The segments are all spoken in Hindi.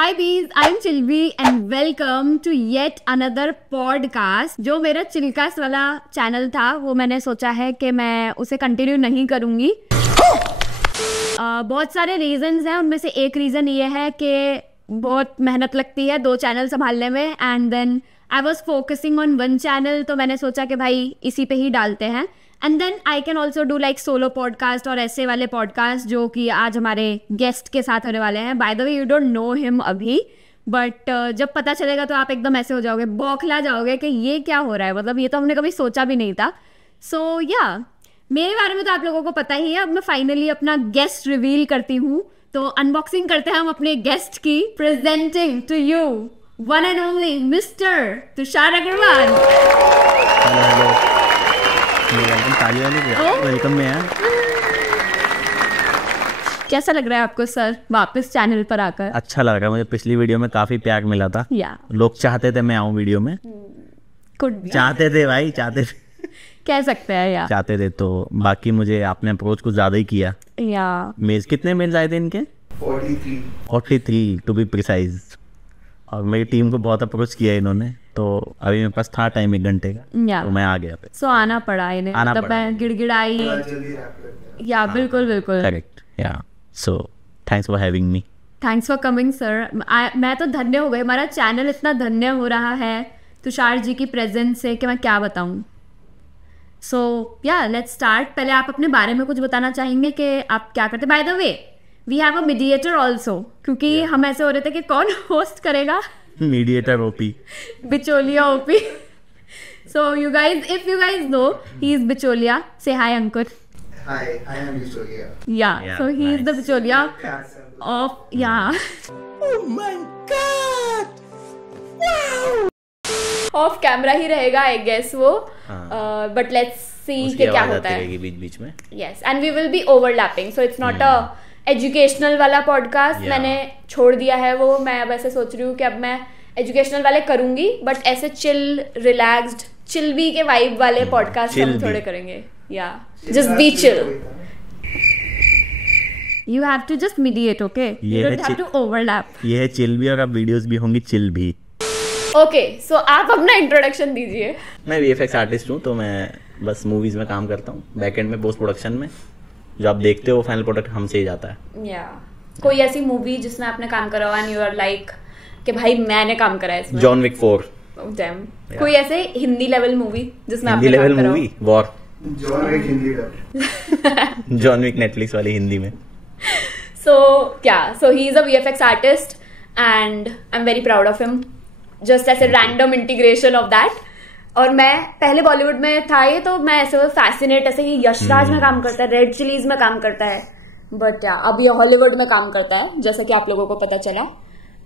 Hi bees, I am Chilvi and welcome to yet another podcast. जो मेरा चिलकास्ट वाला चैनल था वो मैंने सोचा है कि मैं उसे कंटिन्यू नहीं करूँगी। बहुत सारे रीजंस हैं, उनमें से एक रीज़न ये है कि बहुत मेहनत लगती है 2 चैनल संभालने में and then I was focusing on 1 channel, तो मैंने सोचा कि भाई इसी पे ही डालते हैं। And then I can also do like solo podcast और ऐसे वाले पॉडकास्ट जो कि आज हमारे गेस्ट के साथ होने वाले हैं। Bye the way you don't know him अभी, बट जब पता चलेगा तो आप एकदम ऐसे हो जाओगे, बौखला जाओगे कि ये क्या हो रहा है, मतलब ये तो हमने कभी सोचा भी नहीं था। सो या मेरे बारे में तो आप लोगों को पता ही है। अब मैं फाइनली अपना गेस्ट रिवील करती हूँ, तो अनबॉक्सिंग करते हैं हम अपने गेस्ट की। Presenting to you one and only mister Tushar Agrawal. Welcome में यार। कैसा लग रहा है आपको सर वापस चैनल पर आकर? अच्छा लग रहा है मुझे, पिछली वीडियो में काफी प्यार मिला था। लोग चाहते थे मैं आऊँ वीडियो में। चाहते थे भाई, चाहते थे, कह सकते हैं यार, चाहते थे। तो बाकी मुझे आपने अप्रोच कुछ ज्यादा ही किया। मेज कितने मेल्स आए थे इनके? 43 टू बी प्रिसाइज। और मेरी टीम को बहुत अप्रोच किया इन्होंने, तो अभी मेरे पास था टाइम 1 घंटे का, तो मैं आ गया। सो आना पड़ा इन्हें, मतलब मैं गिड़गिड़ाई। या बिल्कुल बिल्कुल करेक्ट। या so thanks for having me. Thanks for coming sir. मैं तो धन्य हो गई, हमारा चैनल इतना धन्य हो रहा है तुषार जी की प्रेजेंस से कि मैं क्या बताऊँ। सो या लेट्स स्टार्ट। पहले आप अपने बारे में कुछ बताना चाहेंगे कि आप क्या करते? By the way we have a mediator also, क्योंकि हम ऐसे हो रहे थे कि कौन होस्ट करेगा। मीडिएटर ओपी, बिचौलिया OP. So you guys, if you guys know, he is बिचौलिया। Say hi Ankur. Hi, I am Bicholia. Yeah, so he is the Bicholia of Oh my God! Wow! Off camera ही रहेगा I guess वो, but let's see कि क्या होता है बीच में। Yes, and we will be overlapping, so it's not a educational वाला podcast। मैंने छोड़ दिया है वो। मैं अब ऐसे सोच रही हूँ कि अब मैं educational वाले करूँगी, but ऐसे chill, relaxed, chill भी के vibe वाले podcast हम थोड़े करेंगे। Yeah, just be chill. You have to just mediate, okay? You don't have to overlap. ये है chill भी, और अब वीडियोस भी होंगी chill भी। Okay, so आप अपना इंट्रोडक्शन दीजिए। मैं VFX आर्टिस्ट हूँ, तो मैं बस मूवीज में काम करता हूँ, बैकएंड में, पोस्ट प्रोडक्शन में। जो आप देखते हो फाइनल प्रोडक्ट हमसे ही जाता है। कोई ऐसी मूवी जिसमें आपने काम करा हो एंड यू आर लाइक कि भाई मैंने काम करा है इसमें? John Wick 4। कोई ऐसे हिंदी लेवल मूवी जिसमें Hindi level movie? War. John Wick Hindi John Wick Netflix वाली हिंदी में। So he is a VFX artist and I'm very proud of him. Just as a random integration of that. और मैं पहले बॉलीवुड में था ये, तो मैं ऐसे फैसिनेट, ऐसे ही यशराज में काम करता है, रेड चिलीज में काम करता है, बट अब ये हॉलीवुड में काम करता है, जैसा कि आप लोगों को पता चला।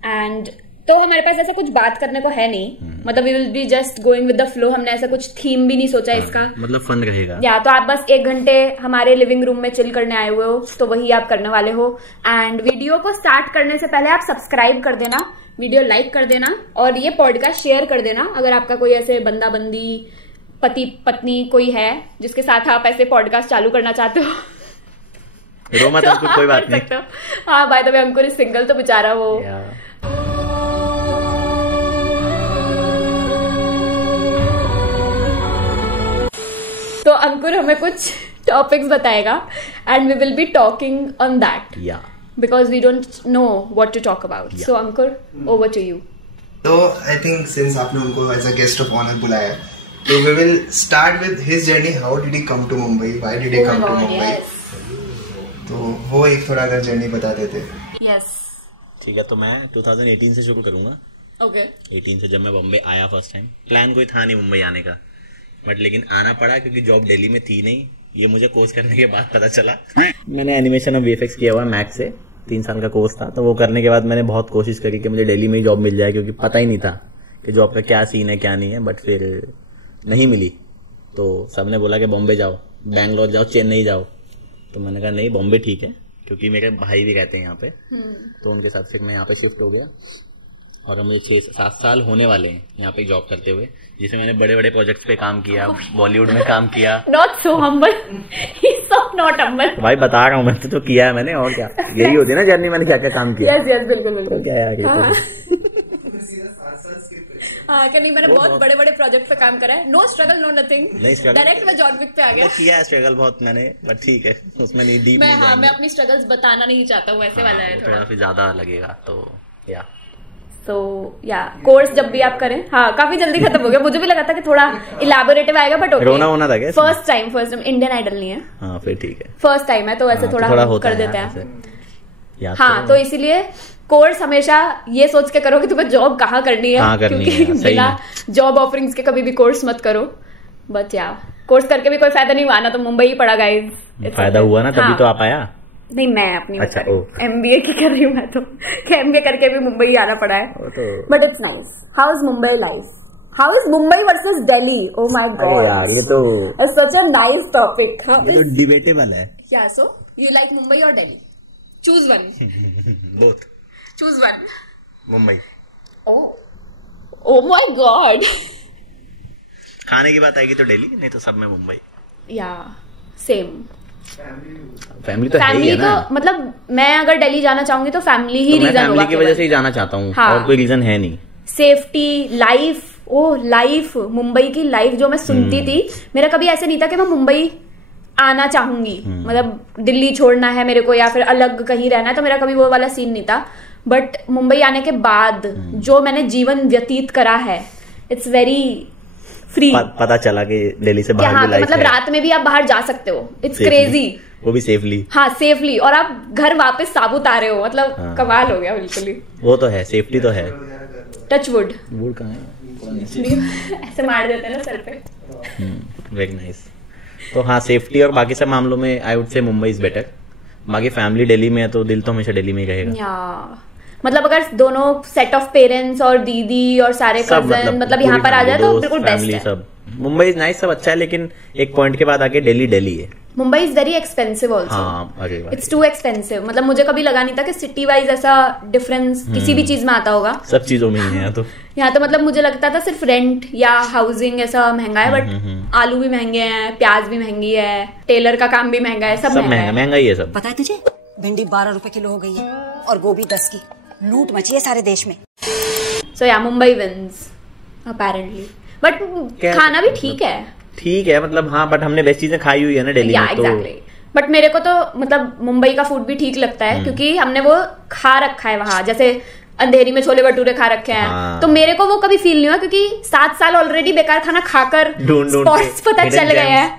एंड तो हमारे पास ऐसा कुछ बात करने को है नहीं, मतलब we will be just going with the flow. हमने ऐसा कुछ थीम भी नहीं सोचा इसका, मतलब फन रहेगा। या तो आप बस 1 घंटे हमारे लिविंग रूम में चिल करने आए हुए हो, तो वही आप करने वाले हो। एंड वीडियो को स्टार्ट करने से पहले आप सब्सक्राइब कर देना, वीडियो लाइक कर देना, और ये पॉडकास्ट शेयर कर देना अगर आपका कोई ऐसे बंदा बंदी, पति पत्नी कोई है जिसके साथ आप ऐसे पॉडकास्ट चालू करना चाहते हो। रोमा तो कोई बात नहीं। हाँ, by the way Ankur is single, तो बेचारा वो तो अंकुर हमें कुछ टॉपिक्स बताएगा and we will be talking on that because we don't know what to talk about. So Ankur, over to you. तो आई थिंक सिंस आपने उनको as a guest of honour बुलाया, तो we will start with his journey. How did he come to Mumbai, why did he come to Mumbai? तो वो एक थोड़ा अगर जर्नी बता देते। यस, ठीक है। तो मैं 2018 से शुरू करूंगा। ओके। 18 से जब मैं बॉम्बे आया फर्स्ट टाइम। प्लान कोई था नहीं मुंबई आने का, बट लेकिन आना पड़ा क्योंकि जॉब दिल्ली में थी नहीं। ये मुझे कोर्स करने के बाद पता चला। मैंने एनिमेशन और VFX किया हुआ है मैक्स से, 3 साल का कोर्स था। तो वो करने के बाद मैंने बहुत कोशिश करी कि मुझे दिल्ली में ही जॉब मिल जाए, क्योंकि पता ही नहीं था कि जॉब का क्या सीन है क्या नहीं है। बट फिर नहीं मिली, तो सबने बोला कि बॉम्बे जाओ, बैंगलोर जाओ, चेन्नई जाओ। तो मैंने कहा नहीं, बॉम्बे ठीक है, क्योंकि मेरे भाई भी रहते हैं यहाँ पे। तो उनके साथ फिर मैं यहाँ पे शिफ्ट हो गया, और मुझे 6-7 साल होने वाले हैं यहाँ पे जॉब करते हुए, जिसमें मैंने बड़े बड़े प्रोजेक्ट्स पे काम किया, बॉलीवुड में काम किया। Not so humble, he is so not Aman. भाई बता रहा हूँ मैं तो किया है मैंने, और क्या यही होती है ना जर्नी, मैंने क्या क्या काम किया। यस यस बिल्कुल बिल्कुल। तो क्या है आगे हाँ कि नहीं, मैंने बहुत बड़े बड़े प्रोजेक्ट पे काम करा है। No struggle no nothing, direct मैं जॉन विक पे आ गया। किया है स्ट्रगल बहुत मैंने, बट ठीक है उसमें नहीं डीप मैं हाँ मैं अपनी स्ट्रगल्स बताना नहीं चाहता हूँ, ऐसे वाला है थोड़ा फिर ज्यादा लगेगा तो या तो या कोर्स जब भी आप करें, हाँ काफी जल्दी खत्म हो गया। मुझे भी लगा था कि थोड़ा इलेबोरेटिव आएगा, बट रोना होना था क्या? फर्स्ट टाइम इंडियन आइडल नहीं है। हाँ फिर ठीक है, फर्स्ट टाइम है तो वैसे थोड़ा कर देते हैं। हाँ तो इसीलिए कोर्स हमेशा ये सोच के करो कि तुम्हें जॉब कहाँ करनी है, क्योंकि बिना जॉब ऑफरिंग्स के कभी भी कोर्स मत करो। बट या कोर्स करके भी कोई फायदा नहीं हुआ ना, तो मुंबई ही पड़ा गाइस। फायदा हुआ ना तभी तो आप आया। नहीं मैं अपनी अच्छा MBA की कर रही हूँ मैं तो, MBA करके भी मुंबई आना पड़ा है। But it's nice. How is Mumbai life? How is Mumbai versus Delhi? Oh my God यार ये तो सच अ नाइस टॉपिक। ये तो डिबेटेबल है। या सो यू लाइक मुंबई और Delhi? Choose one. Both. Choose one. Mumbai. Oh my God. खाने की बात आएगी तो दिल्ली, नहीं तो सब में मुंबई। या सेम। फैमिली तो है ही है ना। तो मतलब मैं अगर दिल्ली जाना चाहूंगी तो फैमिली ही रीजन होगा। मैं फैमिली की वजह से ही जाना चाहता हूँ, और कोई रीजन है नहीं। सेफ्टी, लाइफ, लाइफ मुंबई की लाइफ जो मैं सुनती थी, मेरा कभी ऐसे नहीं था कि मैं मुंबई आना चाहूंगी, मतलब दिल्ली छोड़ना है मेरे को या फिर अलग कहीं रहना है, तो मेरा कभी वो वाला सीन नहीं था। बट मुंबई आने के बाद जो मैंने जीवन व्यतीत करा है, इट्स वेरी फ्री। पता चला कि दिल्ली से बाहर भी लाइफ मतलब है। रात में भी आप बाहर जा सकते हो, इट्स क्रेजी। वो भी सेफली। हाँ सेफली, और आप घर वापस साबुत आ रहे हो, मतलब कमाल हो गया बिल्कुल ही। वो तो है, सेफ्टी तो है। Touch wood. वुड कहाँ है? ऐसे मार देते हैं ना सर पे। Very nice. तो हाँ सेफ्टी और बाकी सब मामलों में I would say Mumbai is better. बाकी फैमिली दिल्ली में है तो दिल तो हमेशा दिल्ली में ही रहेगा। मतलब अगर दोनों सेट ऑफ पेरेंट्स और दीदी और सारे कजन मतलब यहाँ पर आ जाए तो बिल्कुल बेस्ट है। सब मुंबई इज नाइस, सब अच्छा है, लेकिन एक पॉइंट के बाद आके दिल्ली है। Mumbai is very expensive also, it's too expensive. मतलब मुझे कभी लगा नहीं था कि सिटी वाइज ऐसा डिफरेंस किसी भी चीज में आता होगा। सब चीजों में ही है तो यहाँ तो मतलब मुझे लगता था सिर्फ रेंट या हाउसिंग ऐसा महंगा है, बट आलू भी महंगे हैं, प्याज भी महंगी है, टेलर का काम भी महंगा है, सब महंगा ही है सब। पता है तुझे भिंडी 12 रुपए किलो हो गई है और गोभी 10 की। लूट मची है सारे देश में। सो या मुंबई विंस अपेरेंटली, बट खाना भी ठीक है मतलब हाँ, बट हमने बेस्ट चीजें खाई हुई है ना दिल्ली में। exactly. बट मेरे को तो मतलब मुंबई का फूड भी ठीक लगता है, क्योंकि हमने वो खा रखा है वहां, जैसे अंधेरी में छोले भटूरे खा रखे हैं। तो मेरे को वो कभी फील नहीं हुआ, क्योंकि 7 साल ऑलरेडी बेकार खाना खाकर स्पॉट्स पता चल गए हैं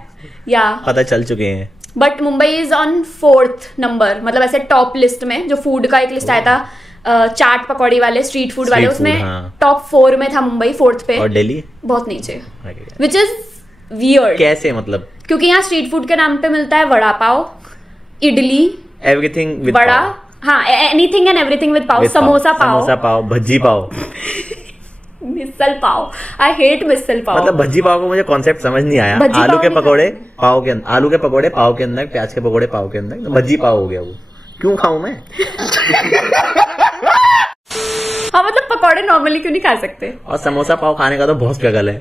या पता चल चुके हैं। But Mumbai is on 4th number, मतलब ऐसे टॉप लिस्ट में। जो फूड का एक लिस्ट आया था चाट पकौड़ी वाले, स्ट्रीट फूड वाले, उसमें टॉप 4 में था मुंबई 4th पे, और दिल्ली बहुत नीचे, विच इज वियर्ड। कैसे मतलब? क्योंकि यहाँ स्ट्रीट फूड के नाम पे मिलता है वड़ा पाव, इडली, एवरीथिंग विद बड़ा, हाँ anything and everything with pav, samosa pav, bhajji pav, misal pav. I hate misal pav. मतलब भज्जी पाव को मुझे कॉन्सेप्ट समझ नहीं आया। आलू के पकौड़े पाव के अंदर, आलू के पकौड़े पाव के अंदर, प्याज के पकौड़े पाव के अंदर, तो भज्जी पाव हो गया। वो क्यों खाऊं मैं? हाँ मतलब पकौड़े नॉर्मली क्यों नहीं खा सकते? और समोसा पाव खाने का तो बहुत स्ट्रगल है।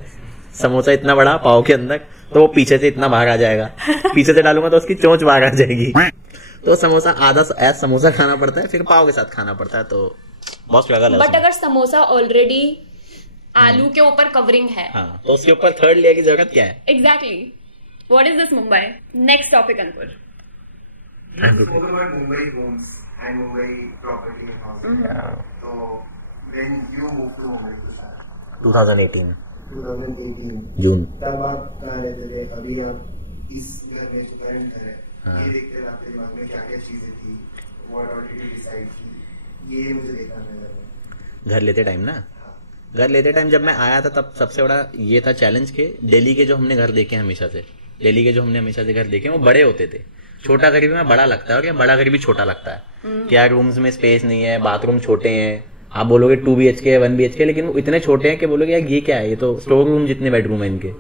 समोसा इतना बड़ा पाव के अंदर, तो वो पीछे से इतना बाहर आ जाएगा, पीछे से डालूंगा तो उसकी चोंच बाहर आ जाएगी। तो समोसा आधा समोसा खाना पड़ता है, फिर पाव के साथ खाना पड़ता है, तो बहुत स्ट्रगल है। बट अगर समोसा ऑलरेडी आलू के ऊपर कवरिंग है, हाँ, तो उसके ऊपर 3rd लेयर की जरूरत क्या है? Exactly. What is this Mumbai? Next topic Ankur. spoke about Mumbai homes and Mumbai property and housing. So when you moved to Mumbai, 2018 जून, तब आप कहाँ रहते थे? अभी आप इस घर में जो करंट घर है, ये देखते हैं आपके दिमाग में क्या क्या चीजें थी, what all did you decide की, ये मुझे देखना है। घर लेते टाइम ना, घर लेते टाइम जब मैं आया था तब सबसे बड़ा ये था चैलेंज के दिल्ली के जो हमने घर देखे हमेशा से घर देखे वो बड़े होते थे। छोटा घर भी में बड़ा लगता है, और बड़ा घर भी छोटा लगता है। क्या रूम्स में स्पेस नहीं है, बाथरूम छोटे हैं, आप बोलोगे 2 BHK 1 BHK, लेकिन वो इतने छोटे हैं कि बोलोगे यार ये क्या है, ये तो स्टोर रूम जितने बेडरूम है इनके।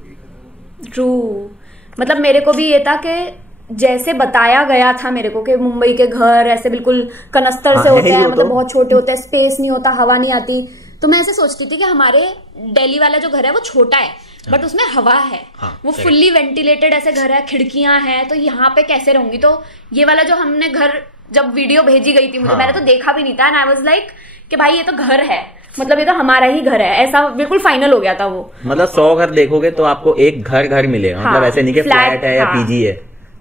ट्रू। मतलब मेरे को भी ये था कि जैसे बताया गया था मेरे को कि मुंबई के घर ऐसे बिल्कुल कनस्तर से होते हैं, मतलब बहुत छोटे होते हैं, स्पेस नहीं होता, हवा नहीं आती। तो मैं ऐसे सोचती थी कि हमारे दिल्ली वाला जो घर है वो छोटा है, बट उसमें हवा है। वो correct. फुल्ली वेंटिलेटेड ऐसे घर है, खिड़कियां हैं, तो यहाँ पे कैसे रहूंगी। तो ये वाला जो हमने घर, जब वीडियो भेजी गई थी मुझे, मैंने तो देखा भी नहीं था, एंड आई वाज लाइक कि भाई ये तो घर है, मतलब ये तो हमारा ही घर है, ऐसा बिल्कुल फाइनल हो गया था वो। मतलब 100 घर देखोगे तो आपको एक घर मिलेगा, मतलब ऐसे नहीं कि फ्लैट है या पीजी है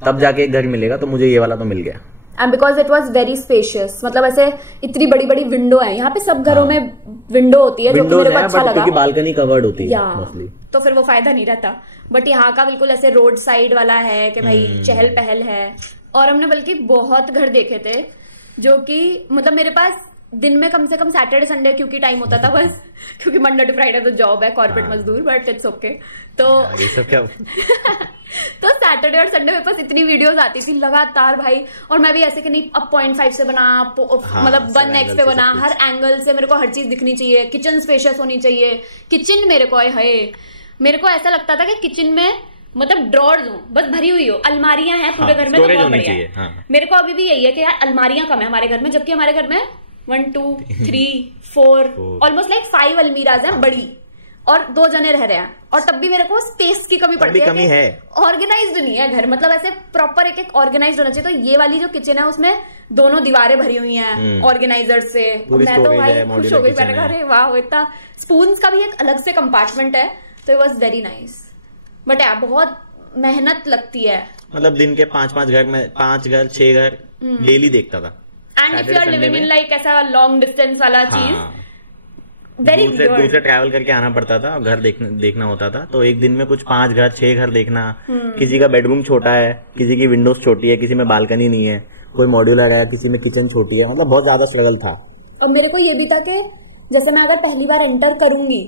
तब जाके एक घर मिलेगा। तो मुझे ये वाला तो मिल गया। And because it was very spacious, मतलब ऐसे इतनी बड़ी बड़ी विंडो है यहाँ पे, सब घरों में विंडो होती है जो मेरे को अच्छा लगा, क्योंकि बालकनी कवर्ड होती है मोस्टली, तो फिर वो फायदा नहीं रहता। बट यहाँ का बिल्कुल ऐसे रोड साइड वाला है कि भाई चहल पहल है। और हमने बल्कि बहुत घर देखे थे जो कि मतलब मेरे पास दिन में कम से कम सैटरडे संडे क्योंकि टाइम होता था बस, क्योंकि मंडे टू फ्राइडे तो जॉब है, कॉर्पोरेट मजदूर, बट इट्स ओके। तो ये सब क्या तो सैटरडे और संडे मेरे पास इतनी वीडियोस आती थी लगातार भाई, और मैं भी ऐसे कि नहीं अब 0.5 से बना, मतलब 1x पे बना, हर एंगल से मेरे को हर चीज दिखनी चाहिए, किचन स्पेशियस होनी चाहिए। किचन मेरे को मेरे को ऐसा लगता था कि किचन में मतलब ड्रॉर्स हो, बस भरी हुई हो, अलमारियां हैं पूरे घर में, तो बहुत बढ़िया है। मेरे को अभी भी यही है कि यार अलमारियां कम है हमारे घर में, जबकि हमारे घर में 1 2 3 4 ऑलमोस्ट लाइक 5 अलमीराज हैं बड़ी, और 2 जने रह रहे हैं, और तब भी मेरे को स्पेस की कमी पड़ती है। ऑर्गेनाइज्ड नहीं है घर, मतलब ऐसे प्रॉपर एक ऑर्गेनाइज्ड होना चाहिए। तो ये वाली जो किचन है उसमें दोनों दीवारें भरी हुई हैं ऑर्गेनाइजर से। मैं तो भाई खुश हो गई, मैंने कहा अरे वाह, इतना स्पून्स का भी एक अलग से कंपार्टमेंट है, तो it was very nice. But यार बहुत मेहनत लगती है, मतलब दिन के 5 घर में 5 घर 6 घर डेली देखता था। And if you are living in like ऐसा लॉन्ग डिस्टेंस वाला चीज, वेरी दूर ट्रैवल करके आना पड़ता था, घर देखना होता था। तो एक दिन में कुछ 5 घर 6 घर देखना, किसी का बेडरूम छोटा है, किसी की विंडोज छोटी है, किसी में बालकनी नहीं है, कोई मॉड्यूलर है, किसी में किचन छोटी है, मतलब बहुत ज्यादा स्ट्रगल था। और मेरे को ये भी था कि जैसे मैं अगर पहली बार एंटर करूंगी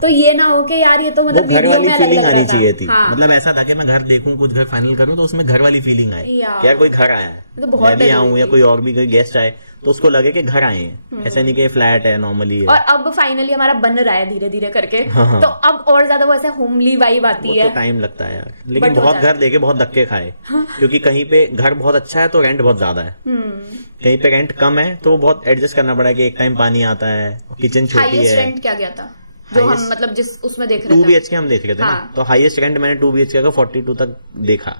तो ये ना हो कि यार ये तो मतलब घर वाली फीलिंग आनी चाहिए थी। मतलब ऐसा था कि मैं घर देखूं, कुछ घर फाइनल करूं तो उसमें घर वाली फीलिंग आए, यार कोई घर आया है, तो मैं भी आऊं या कोई और भी कोई गेस्ट आए तो उसको लगे कि घर आए हैं, ऐसा नहीं कि फ्लैट है नॉर्मली है। और अब फाइनली हमारा बन रहा है धीरे धीरे करके, तो अब और ज्यादा वो ऐसे होमली वाइब आती है। तो टाइम लगता है यार, लेकिन बहुत घर देखे, बहुत धक्के खाए, क्योंकि कहीं पे घर बहुत अच्छा है तो रेंट बहुत ज्यादा है, कहीं पे रेंट कम है तो बहुत एडजस्ट करना पड़ा कि एक टाइम पानी आता है, किचन छोटी है। रेंट क्या गया था जो हम मतलब जिस उसमें देख रहे थे? 2 BHK हम देख रहे थे ना, तो हाईएस्ट रेंट मैंने 2 BHK का 42 तक देखा।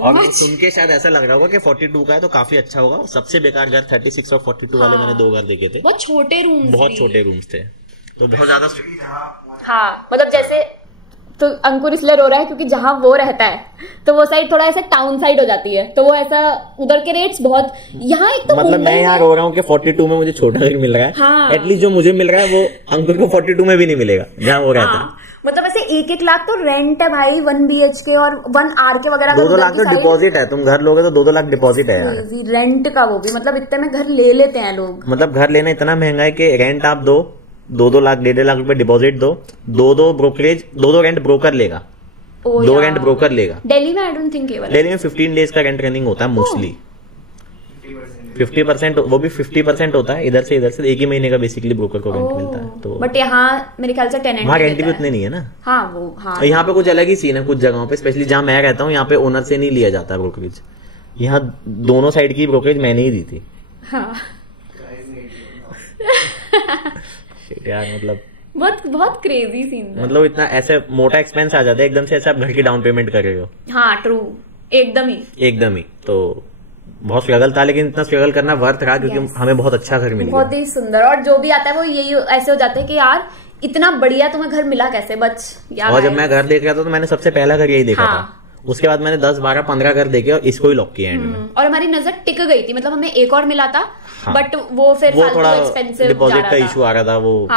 और सुन के शायद ऐसा लग रहा होगा कि 42 का है तो काफी अच्छा होगा। सबसे बेकार घर 36 और 42 वाले मैंने 2 घर देखे थे, बहुत छोटे रूम्स थे, तो बहुत ज्यादा। हाँ, मतलब जैसे तो अंकुर इसलिए रो रहा है क्योंकि जहां वो रहता है तो वो साइड थोड़ा ऐसा टाउन साइड हो जाती है, तो वो ऐसा उधर के रेट्स बहुत, यहाँ एक तो मतलब मैं यहाँ रो रहा हूँ कि 42 में मुझे छोटा घर मिल रहा है, एटलीस्ट जो मुझे मिल रहा है वो अंकुर को 42 में भी नहीं मिलेगा जहाँ वो रहता है। मतलब ऐसे 1-1 लाख तो रेंट है भाई 1 BHK और 1 RK वगैरह। 2-2 लाख तो डिपॉजिट है, तुम घर लोगे तो 2-2 लाख डिपॉजिट है यार रेंट का, वो भी मतलब इतने में घर ले लेते हैं लोग। मतलब घर लेना इतना महंगा है कि रेंट आप दो 2-2 लाख 1.5 लाख रुपए डिपॉजिट दो, 2-2 ब्रोकरेज, 2-2 रेंट ब्रोकर लेगा, 2 रेंट ब्रोकर लेगा। दिल्ली में आई डोंट थिंक केवल दिल्ली में 15 डेज का रेंट रनिंग होता है मोस्टली, 50%, वो भी 50% होता है इधर से 1 ही महीने का बेसिकली ब्रोकर को रेंट मिलता है। तो बट यहाँ मेरे ख्याल से टेनेंट वहाँ रेंट भी उतने नहीं है ना। हाँ वो हाँ, यहाँ पे कुछ अलग ही सीन है कुछ जगहों पे, स्पेशली जहाँ मैं रहता हूँ यहाँ पे ओनर से नहीं लिया जाता ब्रोकरेज, यहाँ दोनों साइड की ब्रोकरेज मैंने ही दी थी। यार मतलब बहुत क्रेजी सीन, मतलब इतना ऐसे मोटा एक्सपेंस आ जाता है एकदम से, ऐसे आप घर की डाउन पेमेंट कर रहे हो। हाँ ट्रू, एकदम ही। तो बहुत स्ट्रगल था, लेकिन इतना स्ट्रगल करना वर्थ रहा क्योंकि हमें बहुत अच्छा घर मिल गया, बहुत ही सुंदर। और जो भी आता है वो यही ऐसे हो जाता है कि यार इतना बढ़िया तुम्हें घर मिला कैसे बच यार। और जब मैं घर देख रहा था तो मैंने सबसे पहला घर यही देखा था, उसके बाद मैंने 10, 12, 15 घर देखे और इसको ही लॉक किया एंड में। और हमारी नजर टिक गई थी, मतलब हमें एक और मिला था, बट वो फिर थोड़ा डिपॉजिट का इशू आ रहा था, वो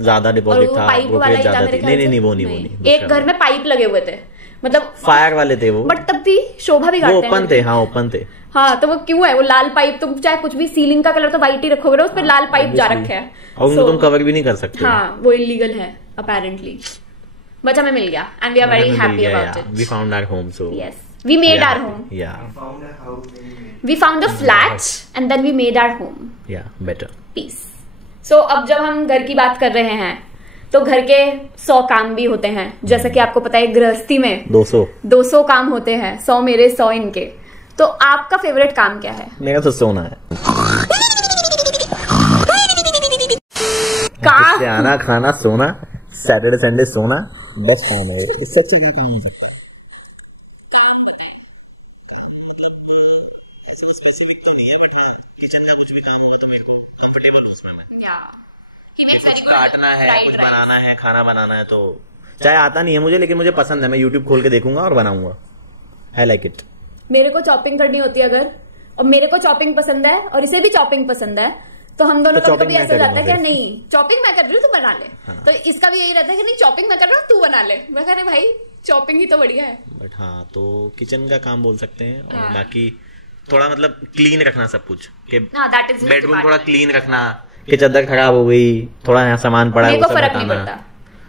ज्यादा डिपॉजिट था, ब्रोकरेज ज्यादा थी। नहीं वो नहीं, एक घर में पाइप लगे हुए थे, मतलब फायर वाले थे वो, बट तब भी शोभा भी वो ओपन थे। हाँ ओपन थे। हाँ तो वो क्यों है, वो लाल पाइप, तुम चाहे कुछ भी, सीलिंग का कलर तो व्हाइट ही रखोगे ना, उस पर लाल पाइप जा रखे है और उनको तुम कवर भी नहीं कर सकते। हाँ वो इलीगल है अपेरेंटली, बट हमें मिल गया and we are very happy about it. We found our home, so yes we made our home. We found a flat and then we made our home. Yeah, better. Peace. So अब जब हम घर की बात कर रहे हैं तो घर के 100 काम भी होते हैं, जैसा कि आपको पता है गृहस्थी में 200 काम होते हैं, 100 मेरे 100 इनके। तो आपका फेवरेट काम क्या है? मेरा तो सोना है। कहाँ से आना, खाना, सोना, सैटरडे संडे सोना, बस काम है। इससे अच्छा नहीं करना। काटना है, कुछ बनाना है, खाना बनाना है, तो चाहे आता नहीं है मुझे, लेकिन मुझे पसंद है। मैं YouTube खोल के देखूंगा और बनाऊंगा। I like it. मेरे को चॉपिंग करनी होती है अगर, और मेरे को चॉपिंग पसंद है और इसे भी चॉपिंग पसंद है, तो हम दोनों का कभी ऐसा जाता है कि नहीं चॉपिंग मैं कर रही हूँ तू बना ले। हाँ। तो इसका भी यही रहता है कि नहीं चॉपिंग मैं कर रहा हूँ तू बना ले। मैं कह रही भाई चॉपिंग ही तो बढ़िया है। बट हाँ, तो किचन का काम बोल सकते हैं। और बाकी थोड़ा मतलब क्लीन रखना सब कुछ, कि बेडरूम थोड़ा क्लीन रखना, कि चादर खराब हो गई, थोड़ा यहाँ सामान पड़ा है, मेरे को फर्क नहीं पड़ता।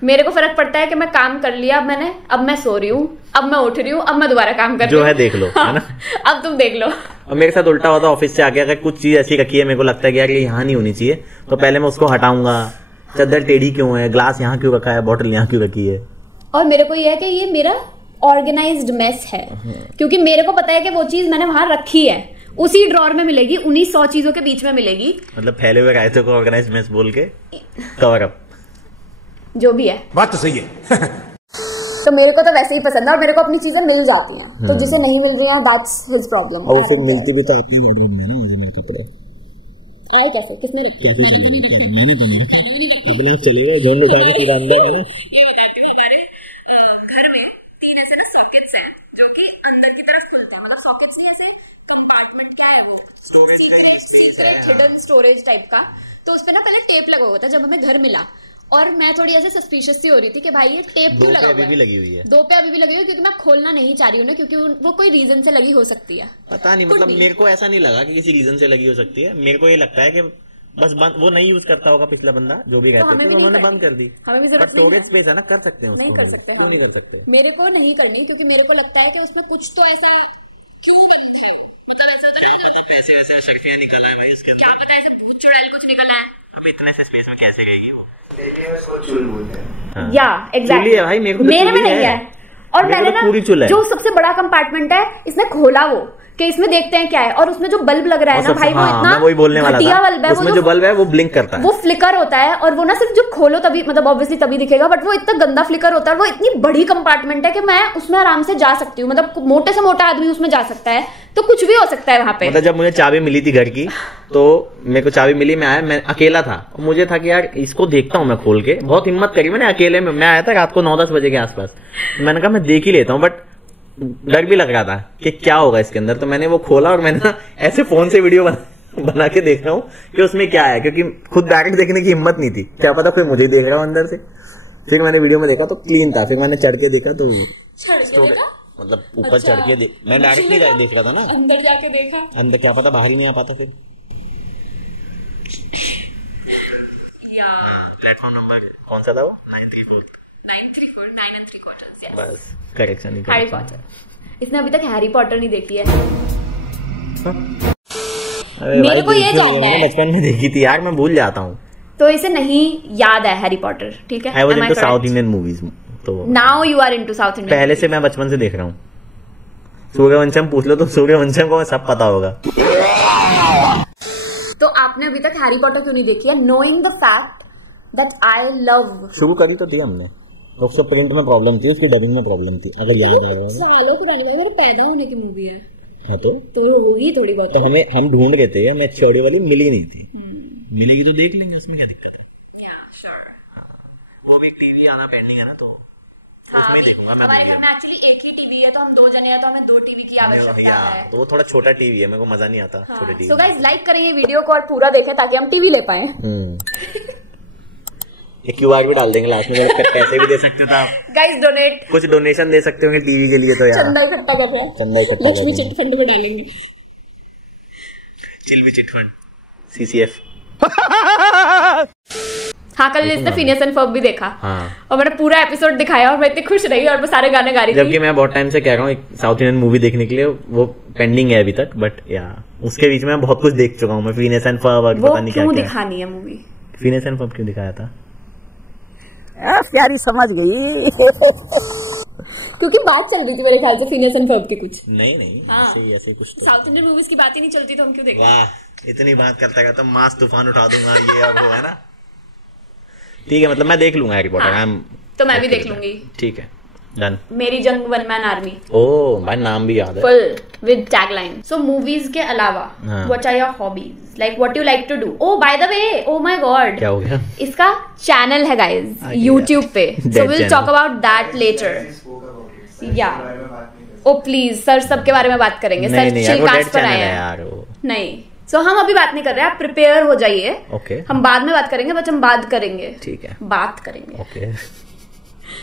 मेरे को फर्क पड़ता है कि मैं काम कर लिया अब मैंने, अब मैं सो रही हूँ, अब मैं उठ रही हूँ, अब मैं दोबारा काम कर रही हूँ। जो है देख लो, है ना। अब तुम देख लो। और मेरे साथ उल्टा होता है, ऑफिस से आके अगर कुछ चीज ऐसी रखी है, मेरे को लगता है कि यार ये यहाँ नहीं होनी चाहिए, तो पहले मैं उसको हटाऊंगा। चादर टेढ़ी क्यों है, ग्लास यहाँ क्यों रखा है, बॉटल यहाँ क्यों रखी है। और मेरे को ये है कि ये मेरा ऑर्गेनाइज्ड मेस है, क्योंकि मेरे को पता है कि वो चीज मैंने वहां रखी है, उसी ड्रॉर में मिलेगी, उन्हीं 100 चीजों के बीच में मिलेगी। मतलब फैले हुए रायतों को ऑर्गेनाइज्ड मेस बोल के कवर अप, जो भी है बात तो सही है। तो मेरे को तो वैसे ही पसंद है, और मेरे को अपनी चीजें मिल जाती हैं, तो जिसे नहीं मिल रही है दैट्स हिज प्रॉब्लम। और फिर मिलती भी तो आती है कैसे, किसने रखी? मैंने चले गए घर उठा के सीधा अंदर, है ना। स्टोरेज टाइप का, तो उसपे ना पहले टेप लगा हुआ था जब हमें घर मिला, और मैं थोड़ी ऐसे सस्पिशियस सी हो रही थी कि भाई ये टेप क्यों लगा हुआ है। 2 पे अभी भी लगी हुई है, 2 पे अभी भी लगी हुई है, क्योंकि मैं खोलना नहीं चाह रही हूँ ना, क्योंकि वो कोई रीजन से लगी हो सकती है। पता नहीं, मतलब मेरे को ऐसा नहीं लगा कि किसी रीजन से लगी हो सकती है। मेरे को ये लगता है कि बस वो नहीं यूज करता होगा पिछला बंदा जो भी कहते थे, उन्होंने बंद कर दी। स्टोरेज स्पेस है ना, कर सकते हैं, नहीं कर सकते, क्यों नहीं कर सकते? मेरे को नहीं करनी, क्योंकि मेरे को लगता है कि उसमें कुछ तो ऐसा क्यों बंद है, ऐसे ऐसे शर्फिया निकला है भाई उसके, क्या पता ऐसे भूत चुड़ैल कुछ निकला है। अब इतने से स्पेस में कैसे रहेगी वो? या एग्जैक्टली भाई, मेरे में नहीं है। और मैंने ना जो सबसे बड़ा कंपार्टमेंट है इसमें खोला वो कि इसमें देखते हैं क्या है, और उसमें जो बल्ब लग रहा है ना भाई, वो इतना वही बोलने वाला था, बल्ब है, उसमें जो बल्ब है वो ब्लिंक करता है, वो फ्लिकर होता है, और वो ना सिर्फ जब खोलो तभी, मतलब ऑब्वियसली तभी दिखेगा, बट वो इतना गंदा फ्लिकर होता है। वो इतनी बड़ी कंपार्टमेंट है कि मैं उसमें आराम से जा सकती हूँ, मतलब मोटे से मोटा आदमी उसमें जा सकता है, तो कुछ भी हो सकता है वहां पे। मतलब जब मुझे चाबी मिली थी घर की, तो मेरे को चाबी मिली, मैं आया, मैं अकेला था, मुझे था कि यार इसको देखता हूँ मैं खोल के। बहुत हिम्मत करी मैंने अकेले में, मैं आया था रात को 9-10 बजे के आसपास, मैंने कहा मैं देख ही लेता हूँ, बट डर भी लग रहा था कि क्या होगा इसके अंदर। तो मैंने वो खोला और मैंने ना ऐसे फोन से वीडियो बना के देख रहा हूँ कि उसमें क्या है, क्योंकि खुद डायरेक्ट देखने की हिम्मत नहीं थी, क्या पता कोई मुझे देख रहा हूँ अंदर से। फिर मैंने वीडियो में देखा तो क्लीन था, फिर मैंने चढ़ के देखा तो मतलब ऊपर चढ़ के मैं डायरेक्ट नहीं देख रहा था ना, अंदर जाके देखा, अंदर क्या पता बाहर ही नहीं आ पाता। फिर प्लेटफॉर्म नंबर कौन सा था वो? 934 9 3/4 बस करेक्शन नहीं। हैरी पॉटर, इसने अभी तक हैरी पॉटर नहीं देखी है। मेरे को ये जानना है, बचपन में देखी थी यार, मैं भूल जाता हूँ, तो इसे नहीं याद है हैरी पॉटर, ठीक है। I was into South Indian movies, तो now you are into South Indian. पहले से मैं बचपन से देख रहा हूँ। सूर्यवंशम पूछ लो तो सूर्यवंशम को सब पता होगा। तो आपने अभी तक हैरी पॉटर क्यों नहीं देखी है, knowing the fact that I love. शुरू करी तो थी हमने, तो उससे प्रिंट में प्रॉब्लम थी, उसकी डबिंग में प्रॉब्लम थी, अगर याद आ रहा है। पैदा होने की मूवी है तो होगी थोड़ी बहुत, तो हम ढूंढ रहे थे, हमें अच्छी ऑडियो वाली मिली नहीं थी, मिलेगी तो देख लेंगे, उसमें क्या दिक्कत है। वो भी टीवी आना पेंडिंग है ना, तो मैं देखूंगा। हमारे घर में एक्चुअली एक ही टीवी है, तो हम 2 जने हैं, तो हमें 2 टीवी की आवश्यकता है। तो वो थोड़ा छोटा टीवी है, मेरे को मजा नहीं आता छोटे टीवी। सो गाइस लाइक करें ये वीडियो को और पूरा देखें ताकि हम टीवी ले पाए। एक क्यूआर भी डाल देंगे लास्ट में, पैसे भी दे सकते हो गाइस, डोनेट, कुछ डोनेशन दे सकते होंगे टीवी के लिए, तो यार चंदा इकट्ठा कर रहे हैं, चंदा इकट्ठा लक्ष्मी चिट फंड में डालेंगे, चिल्वी चिट फंड, सीसीएफ। हाँ, कल इसने फिनियस एंड फर्ब भी देखा। हाँ। और मैंने पूरा एपिसोड दिखाया और मैं इतनी खुश रही और मैं सारे गाने गा रही थी। जबकि मैं बहुत टाइम से कह रहा हूँ एक साउथ इंडियन मूवी देखने के लिए, वो पेंडिंग है अभी तक, बट या उसके बीच में बहुत कुछ देख चुका हूँ मैं। फिनियस एंड फर्ब और पता नहीं क्या क्यों दिखानी है मूवी, फिनियस एंड फर्ब क्यों दिखाया था? प्यारी समझ गई। क्योंकि बात चल रही थी मेरे ख्याल से फिनियस एंड फर्ब की कुछ। नहीं हाँ। ऐसे कुछ तो साउथ इंडियन मूवीज की बात ही नहीं चलती तो हम क्यों देखें? वाह, इतनी बात करता है तो मास तूफान उठा दूंगा ये और वो, है ना। ठीक है, मतलब मैं देख लूंगा हैरी पॉटर। तो मैं भी देख लूंगी। ठीक है, डन। मेरी जंग वन मैन आर्मी। ओह भाई, नाम भी याद है। Full with tagline. So movies के अलावा what are your hobbies, like what you like to do? Oh by the way, oh my god, क्या हो गया? इसका चैनल है गाइस YouTube पे, so will talk about that later. Yeah oh please sir, सबके बारे में बात करेंगे। सर चिलकास्ट पर आए हैं। नहीं, सो हम अभी बात नहीं कर रहे हैं, आप प्रिपेयर हो जाइए। ओके, हम बाद में बात करेंगे, बट हम बात करेंगे। ठीक है, बात करेंगे। ओके।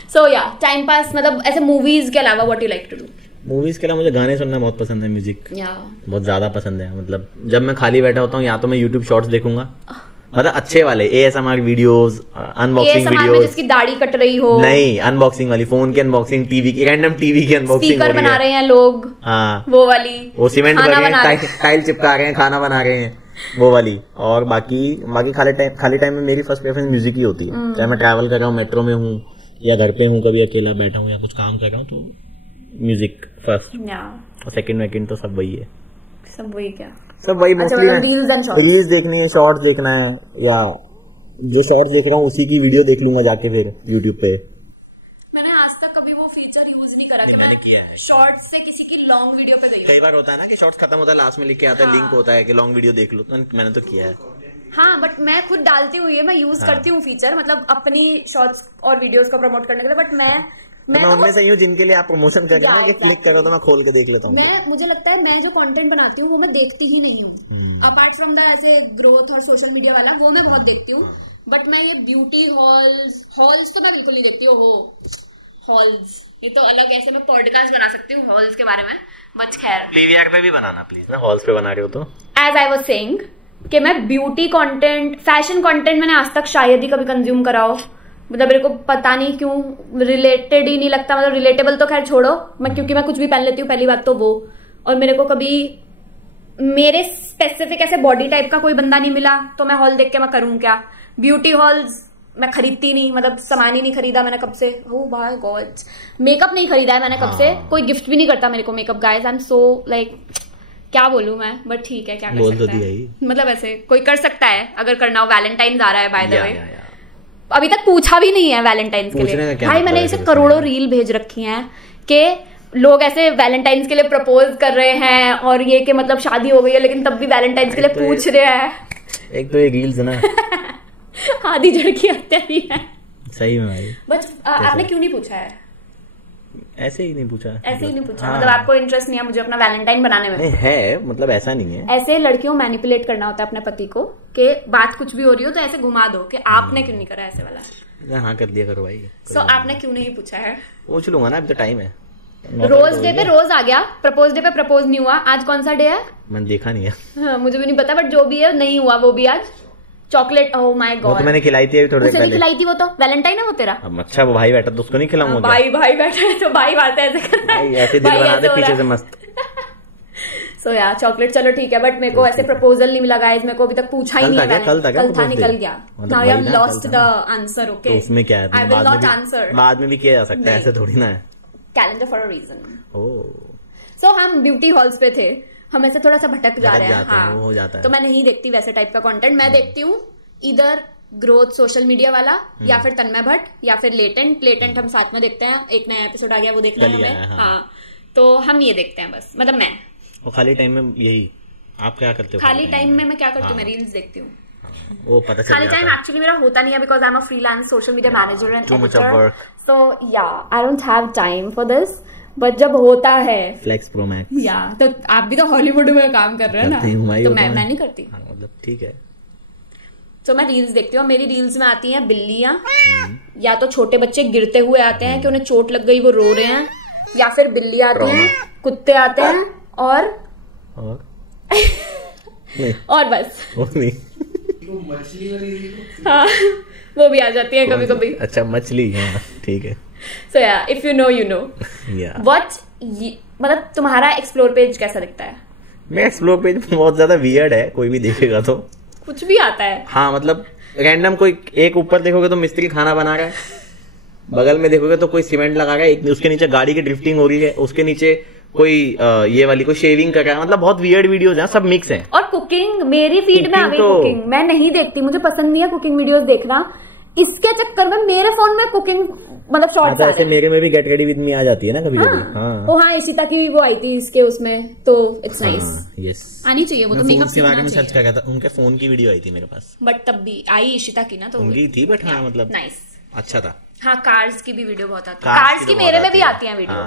सो या टाइम पास, मतलब ऐसे मूवीज के अलावा what you like to do? Movies के अलावा मुझे गाने सुनना बहुत पसंद है, म्यूजिक बहुत ज्यादा पसंद है। मतलब जब मैं खाली बैठा होता हूँ, या तो मैं यूट्यूब शॉर्ट्स देखूंगा, मतलब अच्छे वाले ASMR वीडियोस, अनबॉक्सिंग वीडियोस, जिसकी दाढ़ी कट रही हो। नहीं, अनबॉक्सिंग वाली, फोन की अनबॉक्सिंग, टीवी की, रैंडम टीवी की अनबॉक्सिंग, स्पीकर बना रहे हैं लोग, हाँ वो वाली, वो सीमेंट टाइल चिपका रहे हैं, खाना बना रहे हैं, वो वाली। और बाकी खाली टाइम में मेरी फर्स्ट प्रेफरेंस म्यूजिक ही होती है। चाहे मैं ट्रैवल कर रहा हूँ, मेट्रो में हूँ या घर पे हूँ, कभी अकेला बैठा हूँ या कुछ काम कर रहा हूँ, तो म्यूजिक फर्स्ट, और सेकंड तो सब वही है। सब वही क्या? सब वही मोस्टली रील्स देखनी है, शॉर्ट्स देखना है, या जो शॉर्ट्स देख रहा हूँ उसी की वीडियो देख लूंगा जाके फिर यूट्यूब पे। मैंने आज तक कभी वो फीचर यूज नहीं करा कि मैं शॉर्ट्स से किसी की लॉन्ग वीडियो पे गई। कई बार होता है ना कि शॉर्ट्स खत्म होता है, लास्ट में लिख के आता है, लिंक होता है कि लॉन्ग वीडियो देख लो, तो मैंने तो किया है। हाँ, बट मैं खुद डालती हुई है, मैं यूज करती हूँ फीचर, मतलब अपनी शॉर्ट्स और वीडियोस को प्रमोट करने के लिए। बट मैं उनमें से हूँ जिनके लिए आप प्रमोशन कर रहे हैं कि क्लिक करो तो मैं खोल के देख लेता हूँ। मुझे लगता है मैं जो कंटेंट बनाती हूँ वो मैं देखती ही नहीं हूँ, अपार्ट फ्रॉम द ऐसे ग्रोथ और सोशल मीडिया वाला, वो मैं बहुत देखती हूँ। बट मैं ये ब्यूटी हॉल्स तो मैं बिल्कुल नहीं देखती हूँ। हॉल्स ये तो अलग, ऐसे मैं पॉडकास्ट बना सकती हूँ हॉल्स के बारे में, बट खैर PVR पे भी बनाना प्लीज ना, हॉल्स पे बना रहे हो तो। एज आई वाज सेइंग कि मैं ब्यूटी कंटेंट, फैशन कंटेंट मैंने आज तक शायद ही कभी कंज्यूम करा हो। मतलब मेरे को पता नहीं क्यों रिलेटेड ही नहीं लगता, मतलब रिलेटेबल तो खैर छोड़ो, मैं क्योंकि मैं कुछ भी पहन लेती हूँ पहली बात तो वो, और मेरे को कभी मेरे स्पेसिफिक ऐसे बॉडी टाइप का कोई बंदा नहीं मिला, तो मैं हॉल देख के मैं करूँ क्या? ब्यूटी हॉल्स मैं खरीदती नहीं, मतलब सामान ही नहीं खरीदा मैंने कब से। ओह माय गॉड, मेकअप नहीं खरीदा है मैंने कब से, कोई गिफ्ट भी नहीं करता मेरे को makeup guys. I am so like, क्या बोलूं मैं, बट ठीक है, क्या कर सकता है, मतलब ऐसे कोई कर सकता है अगर करना हो। वैलेंटाइंस आ रहा है बाय द वे, अभी तक पूछा भी नहीं है वैलेंटाइंस के लिए। भाई मैंने इसे करोड़ों रील भेज रखी हैं कि लोग ऐसे वैलेंटाइंस के लिए प्रपोज कर रहे हैं, और ये कि मतलब शादी हो गई है लेकिन तब भी वैलेंटाइंस के लिए पूछ रहे हैं। एक तो ये रील्स ना आधी जड़ की हत्या ही है सही में भाई। बट आपने क्यों नहीं पूछा है? ऐसे ही नहीं पूछा, ऐसे ही नहीं पूछा, मतलब आपको इंटरेस्ट नहीं है मुझे अपना वैलेंटाइन बनाने में? नहीं है, मतलब ऐसा नहीं है। ऐसे लड़कियों मैनिपुलेट करना होता है अपने पति को कि बात कुछ भी हो रही हो तो ऐसे घुमा दो कि आपने क्यों नहीं करा ऐसे वाला। हाँ कर दिया करो भाई। सो आपने क्यों नहीं पूछा है? पूछ लूंगा ना, अभी तो टाइम है। रोज डे पे रोज आ गया, प्रपोज डे पे प्रपोज नहीं हुआ। आज कौन सा डे है? मैंने देखा नहीं है। हाँ, मुझे भी नहीं पता, बट जो भी है नहीं हुआ वो भी आज। चॉकलेट, ओह माय गॉड, तो मैंने खिलाई थी अभी थोड़ी देर पहले। खिलाई थी वो तो वैलेंटाइन है वो तेरा। अच्छा वो भाई बैठा तो उसको नहीं खिलाऊंगा? भाई बैठा है तो भाई बात है, ऐसे करना है, ऐसे दिल बना दे पीछे से मस्त। सो यार चॉकलेट चलो ठीक है, बट मेरे को ऐसे प्रपोजल नहीं मिला गाइस, मेरे को अभी तक पूछा ही नहीं है। कल था, निकल गया। Now I have lost the answer. Okay, उसमें क्या है, आई विल नॉट आंसर, बाद में भी किया जा सकता है, ऐसे थोड़ी ना है। Calendar for a reason. So हम ब्यूटी हॉल्स पे थे, हम ऐसे थोड़ा सा भटक जा रहे हैं। हाँ, हो जाता है। तो मैं नहीं देखती वैसे टाइप का कंटेंट, मैं देखती हूँ इधर ग्रोथ सोशल मीडिया वाला, या फिर तन्मय भट्ट, या फिर लेटेंट हम साथ में देखते हैं। एक नया एपिसोड आ गया वो देखना है हमें। हाँ, तो हम ये देखते हैं बस, मतलब मैं। और खाली टाइम में यही आप क्या करते हो? खाली टाइम में मैं क्या करती हूँ? मैं रील्स देखती हूँ। वो पता चल खाली टाइम एक्चुअली मेरा होता नहीं है, because I am a freelance social media manager and editor, so yeah I don't have time for this. But जब होता है फ्लेक्स प्रो मैक्स, या तो आप भी तो हॉलीवुड में काम कर रहे हैं ना, तो मैं नहीं करती। मतलब ठीक है। तो मैं रील्स देखती हूँ, मेरी रील्स में आती हैं बिल्लियां, या तो छोटे बच्चे गिरते हुए आते हैं कि उन्हें चोट लग गई वो रो रहे हैं, या फिर बिल्ली आती हैं, कुत्ते आते हैं, और और बस हाँ वो भी आ जाती है कभी कभी। अच्छा मछली, हाँ ठीक है। सो या if you know you know what, मतलब तुम्हारा एक्सप्लोर पेज कैसा दिखता है? मेरा एक्सप्लोर पेज बहुत ज्यादा वियर्ड है, कोई भी देखेगा तो कुछ भी आता है। हाँ मतलब रैंडम कोई एक ऊपर देखोगे तो मिस्त्री खाना बना रहा है, बगल में देखोगे तो कोई सीमेंट लगा रहा है, एक उसके नीचे गाड़ी की ड्रिफ्टिंग हो रही है, उसके नीचे कोई ये वाली कोई शेविंग कर रहा है। मतलब बहुत वियर्ड वीडियोस हैं, सब मिक्स हैं। और कुकिंग, मेरी फीड में आ गई कुकिंग। मैं नहीं देखती, मुझे पसंद नहीं है कुकिंग वीडियोस देखना। इसके चक्कर में मेरे फोन में कुकिंग मतलब शॉर्ट्स आ रहे हैं। मेरे में भी गेट रेडी विद मी आ जाती है ना कभी कभी। हाँ, हाँ इशिता की वो आई थी इसके उसमें, तो इट्स नाइस। यस, आनी चाहिए वो तो, मेकअप के बारे में सर्च कर रहा था, उनके फोन की वीडियो आई थी मेरे पास, बट तब भी आई इशिता की ना, तो उनकी थी, बट हाँ मतलब नाइस, अच्छा था। हाँ कार्स की भी वीडियो बहुत आती है, कार्स की मेरे में भी आती है वीडियो।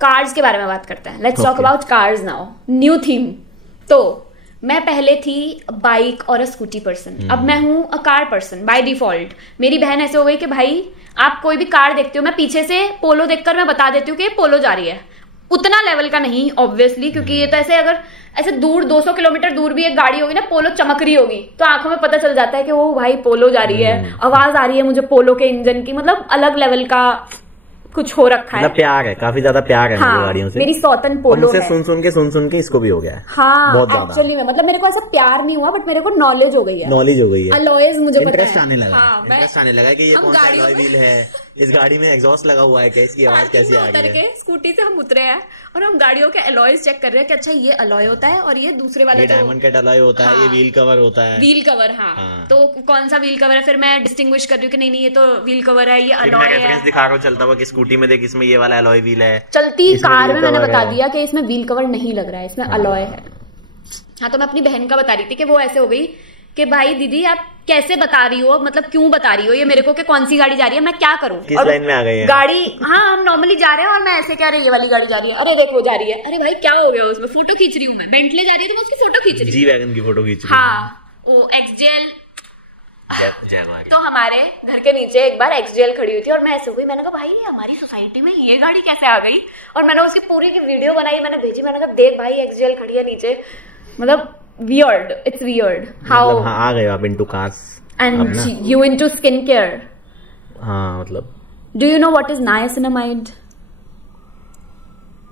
कार्स के बारे में बात करते हैं, let's talk about cars now, new theme. तो मैं पहले थी बाइक और अ स्कूटी पर्सन, अब मैं हूँ a car person by default. मेरी बहन ऐसे हो गई कि भाई आप कोई भी कार देखते हो, मैं पीछे से पोलो देखकर मैं बता देती हूँ कि ये पोलो जा रही है। उतना लेवल का नहीं ऑब्वियसली, क्योंकि ये तो ऐसे अगर ऐसे दूर 200 किलोमीटर दूर भी एक गाड़ी होगी ना, पोलो चमक रही होगी तो आंखों में पता चल जाता है कि वो भाई पोलो जा रही है, आवाज आ रही है मुझे पोलो के इंजन की, मतलब अलग लेवल का कुछ हो रखा है। मतलब प्यार है, काफी ज्यादा प्यार है हाँ, गाड़ियों से। मेरी सौतन पोलो है। सुन के इसको भी हो गया है। हाँ बहुत ज्यादा एक्चुअली में मतलब मेरे को ऐसा प्यार नहीं हुआ, बट मेरे को नॉलेज हो गई है, अलॉयज मुझे पता है, इंटरेस्ट आने लगा कि ये कौन सा अलॉय व्हील है, इस गाड़ी में एग्जॉस्ट लगा हुआ है क्या, इसकी आवाज कैसी आ रही है। स्कूटी से हम उतरे हैं और हम गाड़ियों के अलॉयज चेक कर रहे हैं कि अच्छा ये अलॉय होता है और ये दूसरे वाले डायमंड कट अलॉय होता है, ये व्हील कवर होता है, व्हील कवर। हाँ तो कौन सा व्हील कवर है, फिर मैं डिस्टिंग्विश कर रही हूँ कि नहीं ये तो व्हील कवर है, ये अलॉय है। रेफरेंस दिखा रहा हूँ चलता हुआ कि स्कूटी में देख इसमें ये वाला अलॉय व्हील है, चलती कार में मैंने बता दिया कि इसमें व्हील कवर नहीं लग रहा है, इसमें अलॉय है। हाँ तो मैं अपनी बहन का बता रही थी कि वो ऐसे हो गई कि भाई दीदी आप कैसे बता रही हो, मतलब क्यों बता रही हो ये मेरे को कि कौन सी गाड़ी जा रही है, मैं क्या करूं। किस लाइन में आ गई है गाड़ी? हाँ हम नॉर्मली जा रहे हैं और मैं ऐसे कह रही, ये वाली गाड़ी जा रही है, अरे देख वो जा रही है, अरे भाई क्या हो गया उसमें, फोटो खींच रही हूँ मैं, बेंटले जा रही है तो मैं उसकी फोटो खींच रही हूँ, जी वैगन की फोटो खींच रही हूँ। हाँ वो एक्सजेल, तो हमारे घर के नीचे एक बार एक्सजेल खड़ी हुई थी और मैं ऐसे हुई, मैंने कहा भाई हमारी सोसाइटी में ये गाड़ी कैसे आ गई, और मैंने उसकी पूरी की वीडियो बनाई, मैंने भेजी, मैंने कहा देख भाई एक्सजेल खड़ी है नीचे, मतलब weird, it's weird how मतलब हाँ आ गए आप into cars and you into skincare। हाँ मतलब do you know what is niacinamide?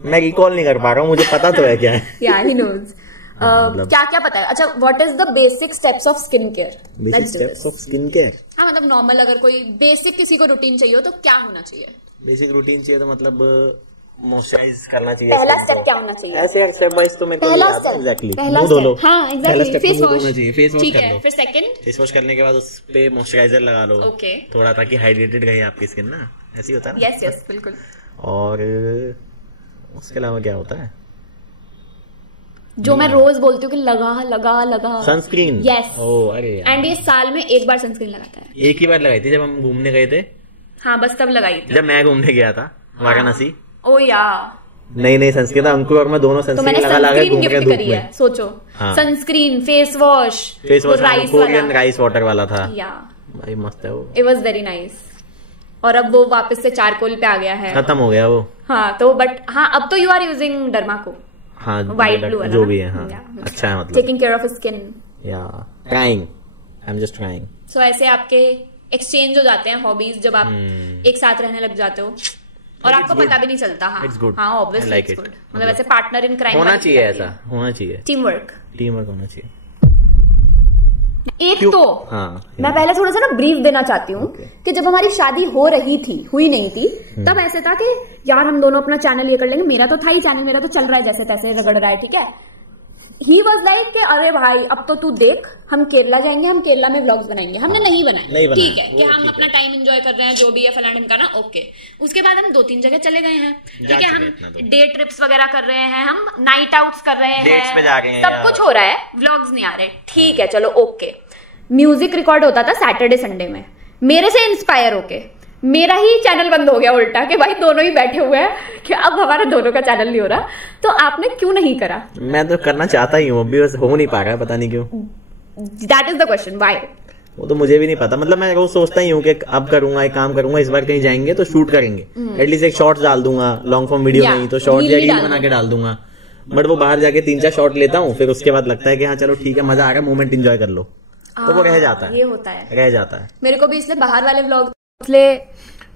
मैं रिकॉल नहीं कर पा रहा हूँ, मुझे पता तो है क्या है। Yeah he knows। क्या क्या पता है? अच्छा what is the basic steps of skincare? Basic steps of skincare? हाँ मतलब नॉर्मल अगर कोई बेसिक किसी को रूटीन चाहिए हो तो क्या होना चाहिए? बेसिक रूटीन चाहिए तो मतलब मॉइस्चराइज करना चाहिए। पहला स्टेप क्या होना चाहिए? ऐसे स्टेप वाइज तो मैं पहला स्टेप एग्जैक्टली पहला स्टेप, हाँ एग्जैक्टली फेस वॉश होना चाहिए, फेस वॉश ठीक कर है, लो, फिर सेकंड फेस वॉश करने के बाद उस पे मॉइस्चराइजर लगा लो ओके थोड़ा, ताकि हाइड्रेटेड रहे आपकी स्किन ना, ऐसे ही होता है ना। यस यस बिल्कुल। और उसके अलावा क्या होता है जो मैं रोज बोलती हूँ कि लगा लगा लगा, सनस्क्रीन। यस ओह अरे एंड ये साल में एक बार सनस्क्रीन लगाता है। एक ही बार लगाई थी जब हम घूमने गए थे। हाँ बस तब लगाई थी जब मैं घूमने गया था वाराणसी। ओ या नहीं सनस्क्रीन था, अंकुर और मैं दोनों तो सनस्क्रीन लगा के घूम रहे गिफ्ट करी है, सोचो sunscreen face wash Korean rice water वाला था, या भाई मस्त है वो, इट वाज वेरी नाइस। और अब वो वापस से चारकोल पे आ गया है, खत्म हो गया वो। हाँ तो बट हाँ अब तो यू आर यूजिंग डर्मा को, हाँ वाइट ब्लू जो भी है, हाँ अच्छा है, मतलब taking care of skin, yeah trying, I am just trying. So ऐसे आपके एक्सचेंज हो जाते हैं हॉबीज जब आप एक साथ रहने लग जाते हो और आपको पता भी नहीं चलता। हाँ इट्स गुड, हाँ ऑब्वियसली इट्स गुड, मतलब ऐसे पार्टनर इन क्राइम होना चाहिए, ऐसा होना चाहिए, टीम वर्क होना चाहिए। एक तो मैं पहले थोड़ा सा ना ब्रीफ देना चाहती हूँ कि जब हमारी शादी हो रही थी, हुई नहीं थी, तब ऐसे था कि यार हम दोनों अपना चैनल ये कर लेंगे, मेरा तो था ही चैनल, मेरा तो चल रहा है जैसे तैसे रगड़ रहा है, ठीक है। ही वॉज लाइक कि अरे भाई अब तो तू देख हम केरला जाएंगे, हम केरला में व्लॉग्स बनाएंगे, हमने नहीं बनाए, ठीक है कि हम अपना टाइम एंजॉय कर रहे हैं जो भी है फलाना ढिमकाना, ओके। उसके बाद हम 2-3 जगह चले गए हैं, ठीक है, हम डे ट्रिप्स वगैरह कर रहे हैं, हम नाइट आउट्स कर रहे हैं, सब कुछ हो रहा है, व्लॉग्स नहीं आ रहे, ठीक है चलो ओके। म्यूजिक रिकॉर्ड होता था सैटरडे संडे में, मेरे से इंस्पायर होके मेरा ही चैनल बंद हो गया उल्टा कि भाई दोनों ही बैठे हुए हैं कि अब हमारा दोनों का चैनल नहीं हो रहा, तो आपने क्यों नहीं करा? मैं तो करना चाहता ही हूँ, अभी बस हो नहीं पा रहा है, पता नहीं क्यों। That is the question, why? वो तो मुझे भी नहीं पता, मतलब मैं रोज सोचता ही हूँ कि अब करूंगा, एक काम करूंगा, इस बार कहीं जाएंगे तो शूट करेंगे, एटलीस्ट एक शॉर्ट्स डाल दूंगा, लॉन्ग फॉर्म वीडियो नहीं तो शॉर्ट या रील बना के डाल दूंगा, बट वो बाहर जाके 3-4 शॉट लेता हूँ, फिर उसके बाद लगता है कि हाँ चलो ठीक है मजा आ रहा है, मोमेंट एंजॉय कर लो, तो वो रह जाता है, ये होता है, रह जाता है। मेरे को भी इसलिए बाहर वाले व्लॉग, इसलिए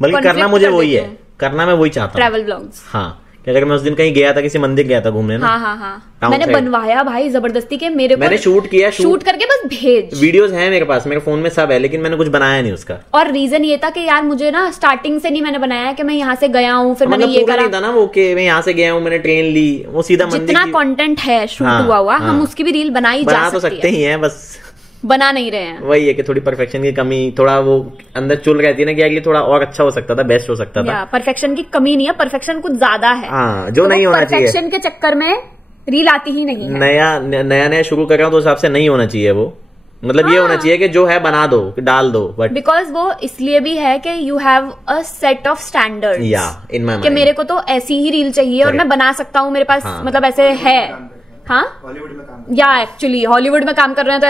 बल्कि करना मुझे वही है, करना मैं वही चाहता हूँ, ट्रैवल व्लॉग्स। हाँ कि अगर मैं उस दिन कहीं गया था, किसी मंदिर गया था घूमने ना, हाँ मैंने बनवाया भाई जबरदस्ती के, मैंने शूट किया, शूट करके बस भेज, वीडियोस हैं मेरे पास, मेरे फोन में सब है, लेकिन मैंने कुछ बनाया नहीं उसका। और रीजन ये था कि यार मुझे ना स्टार्टिंग से नहीं मैंने बनाया कि मैं यहाँ से गया हूँ, फिर मैंने ये करा, था ना वो कि मैं यहाँ से गया हूँ, मैंने ट्रेन ली, वो सीधा मंदिर, जितना कंटेंट है शूट हुआ हम उसकी भी रील बना ही जा सकते ही हैं, बस बना नहीं रहे हैं। वही है कि थोड़ी परफेक्शन की कमी, थोड़ा वो अंदर चुल रहती है ना कि यार ये थोड़ा और अच्छा हो सकता था, बेस्ट हो सकता था। परफेक्शन की कमी नहीं है, परफेक्शन कुछ ज्यादा है। हाँ, जो नहीं होना चाहिए। परफेक्शन के चक्कर में रील आती ही नहीं है। नया शुरू कर रहा हूँ तो उस हिसाब से नहीं होना चाहिए वो, मतलब ये होना चाहिए कि जो है बना दो, डाल दो, बट बिकॉज वो इसलिए भी है कि you have a set of standards. या इन माय कि मेरे को तो ऐसी ही रील चाहिए और मैं बना सकता हूँ, मेरे पास मतलब ऐसे है। हाँ, हॉलीवुड में काम या एक्चुअली हॉलीवुड में काम कर रहे हैं तो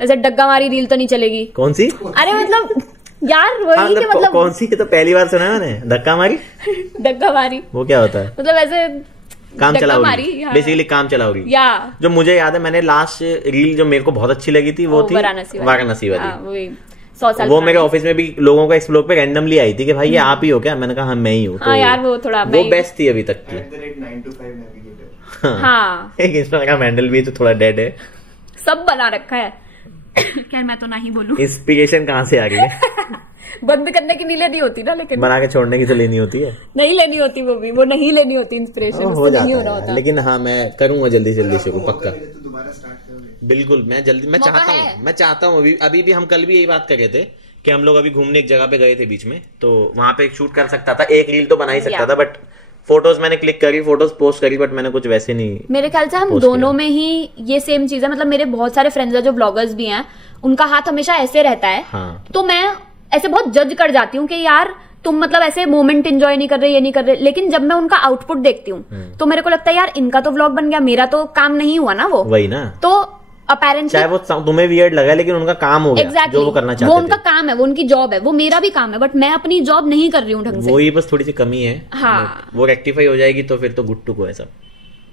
ऐसे डग्गा मारी रील तो नहीं चलेगी। कौन सी? अरे मतलब यार वही कि मतलब कौन सी? तो पहली बार सुना है मैंने, धक्का मारी। डग्गा मारी वो क्या होता है? मतलब ऐसे काम चलाओ, हाँ। बेसिकली काम चलाओ। या जो मुझे याद है, मैंने लास्ट रील जो मेरे को बहुत अच्छी लगी थी वो थी वाराणसी वाली। 100 साल वो मेरे ऑफिस में भी लोगों को एक्सप्लोर पे रैंडमली आई थी कि भाई ये आप ही हो क्या? मैंने कहा हाँ मैं ही हूँ। हाँ यार वो थोड़ा वो बेस्ट थी अभी तक की। हाँ, एक इंस्टाग्राम हैंडल भी तो थोड़ा डेड है, सब बना रखा है। खैर मैं तो नहीं बोलूं। इंस्पिरेशन कहाँ से आ रही है? बंद करने की नहीं लेनी होती ना, लेकिन बना के छोड़ने की तो लेनी होती है। नहीं लेनी होती, वो नहीं लेनी होती इंस्पिरेशन, हो जाता है। लेकिन हाँ मैं करूंगा जल्दी शुरू, पक्का। बिल्कुल, मैं चाहता हूँ अभी भी हम कल भी यही बात कर रहे थे कि हम लोग अभी घूमने एक जगह पे गए थे बीच में, तो वहां पे एक शूट कर सकता था, एक रील तो बना ही सकता था, बट फोटोज मैंने क्लिक करी, फोटोज पोस्ट करी, बट मैंने कुछ वैसे नहीं। मेरे ख्याल से हम दोनों में ही ये सेम चीज है। मतलब मेरे बहुत सारे फ्रेंड्स हैं जो ब्लॉगर्स भी हैं, उनका हाथ हमेशा ऐसे रहता है। हाँ। तो मैं ऐसे बहुत जज कर जाती हूँ कि यार तुम मतलब ऐसे मोमेंट एंजॉय नहीं कर रहे, ये नहीं कर रहे। लेकिन जब मैं उनका आउटपुट देखती हूँ तो मेरे को लगता है यार इनका तो व्लॉग बन गया, मेरा तो काम नहीं हुआ ना। वो वही ना, तो अपेरेंटली चाहे वो तुम्हें वियर्ड लगा लेकिन उनका काम हो गया। Exactly. जो वो करना चाहते वो उनका काम है, वो उनकी जॉब है, वो मेरा भी काम है, बट मैं अपनी जॉब नहीं कर रही हूँ ढंग से। वही बस थोड़ी सी कमी है। हाँ, वो रेक्टिफाई हो जाएगी तो फिर तो गुड टू गो है सब।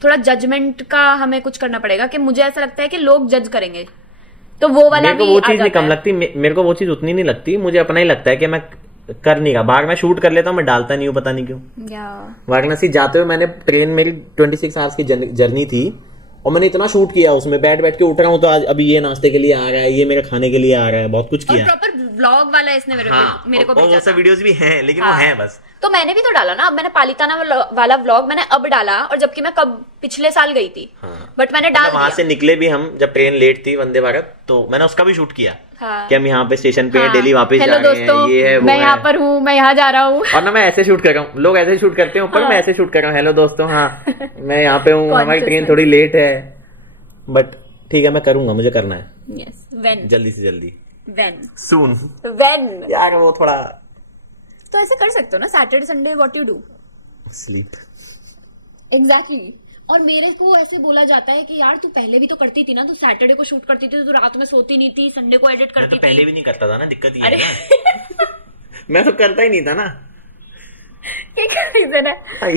थोड़ा जजमेंट का हमें कुछ करना पड़ेगा कि मुझे ऐसा लगता है कि लोग जज करेंगे, तो वो वाला मेरे को वो चीज नहीं कम लगती, मेरे को वो चीज उतनी नहीं लगती। मुझे अपना ही लगता है कि मैं कर नहीं रहा, बाहर मैं शूट कर लेता हूँ, मैं डालता नहीं हूँ, पता नहीं क्यों। वाराणसी जाते हुए मैंने ट्रेन, मेरी 26 आवर्स की जर्नी थी और मैंने इतना शूट किया उसमें, बैठ के उठ रहा हूँ तो आज अभी ये नाश्ते के लिए आ रहा है, ये मेरे खाने के लिए आ रहा है, बहुत कुछ किया। प्रॉपर व्लॉग वाला इसने मेरे को भेजा। वो सब वीडियोस भी हैं, लेकिन वो हैं बस। तो मैंने भी तो डाला ना, अब मैंने पालिताना वाला व्लॉग मैंने अब डाला, और जबकि मैं कब पिछले साल गई थी। बट मैंने डाल दिया। वहां से निकले भी हम जब ट्रेन लेट थी, वंदे भारत, तो मैंने उसका भी शूट किया। हाँ। कि हम यहाँ पे स्टेशन पे दिल्ली वापस जा रहे हैं, ये है वो मैं यहाँ पर हूँ, मैं यहाँ जा रहा हूँ। और ना मैं ऐसे शूट कर रहा हूँ, लोग ऐसे शूट करते हैं ऊपर, मैं ऐसे शूट कर रहा हूँ, हेलो दोस्तों, हाँ मैं यहाँ पे हूँ, हमारी ट्रेन थोड़ी लेट है, बट ठीक है मैं करूंगा, मुझे करना है। यस, व्हेन, जल्दी से जल्दी, व्हेन, सून, व्हेन। यार वो थोड़ा तो ऐसे कर सकते हो ना, Saturday Sunday what you do? Sleep. Exactly. और मेरे को ऐसे बोला जाता है कि यार तू पहले भी तो करती थी ना, तू सैटरडे को शूट करती थी तो रात में सोती नहीं थी, संडे को एडिट करती थी। पहले भी नहीं करता था ना, दिक्कत ये है ना। मैं तो करता ही नहीं था ना। क्या रीजन है?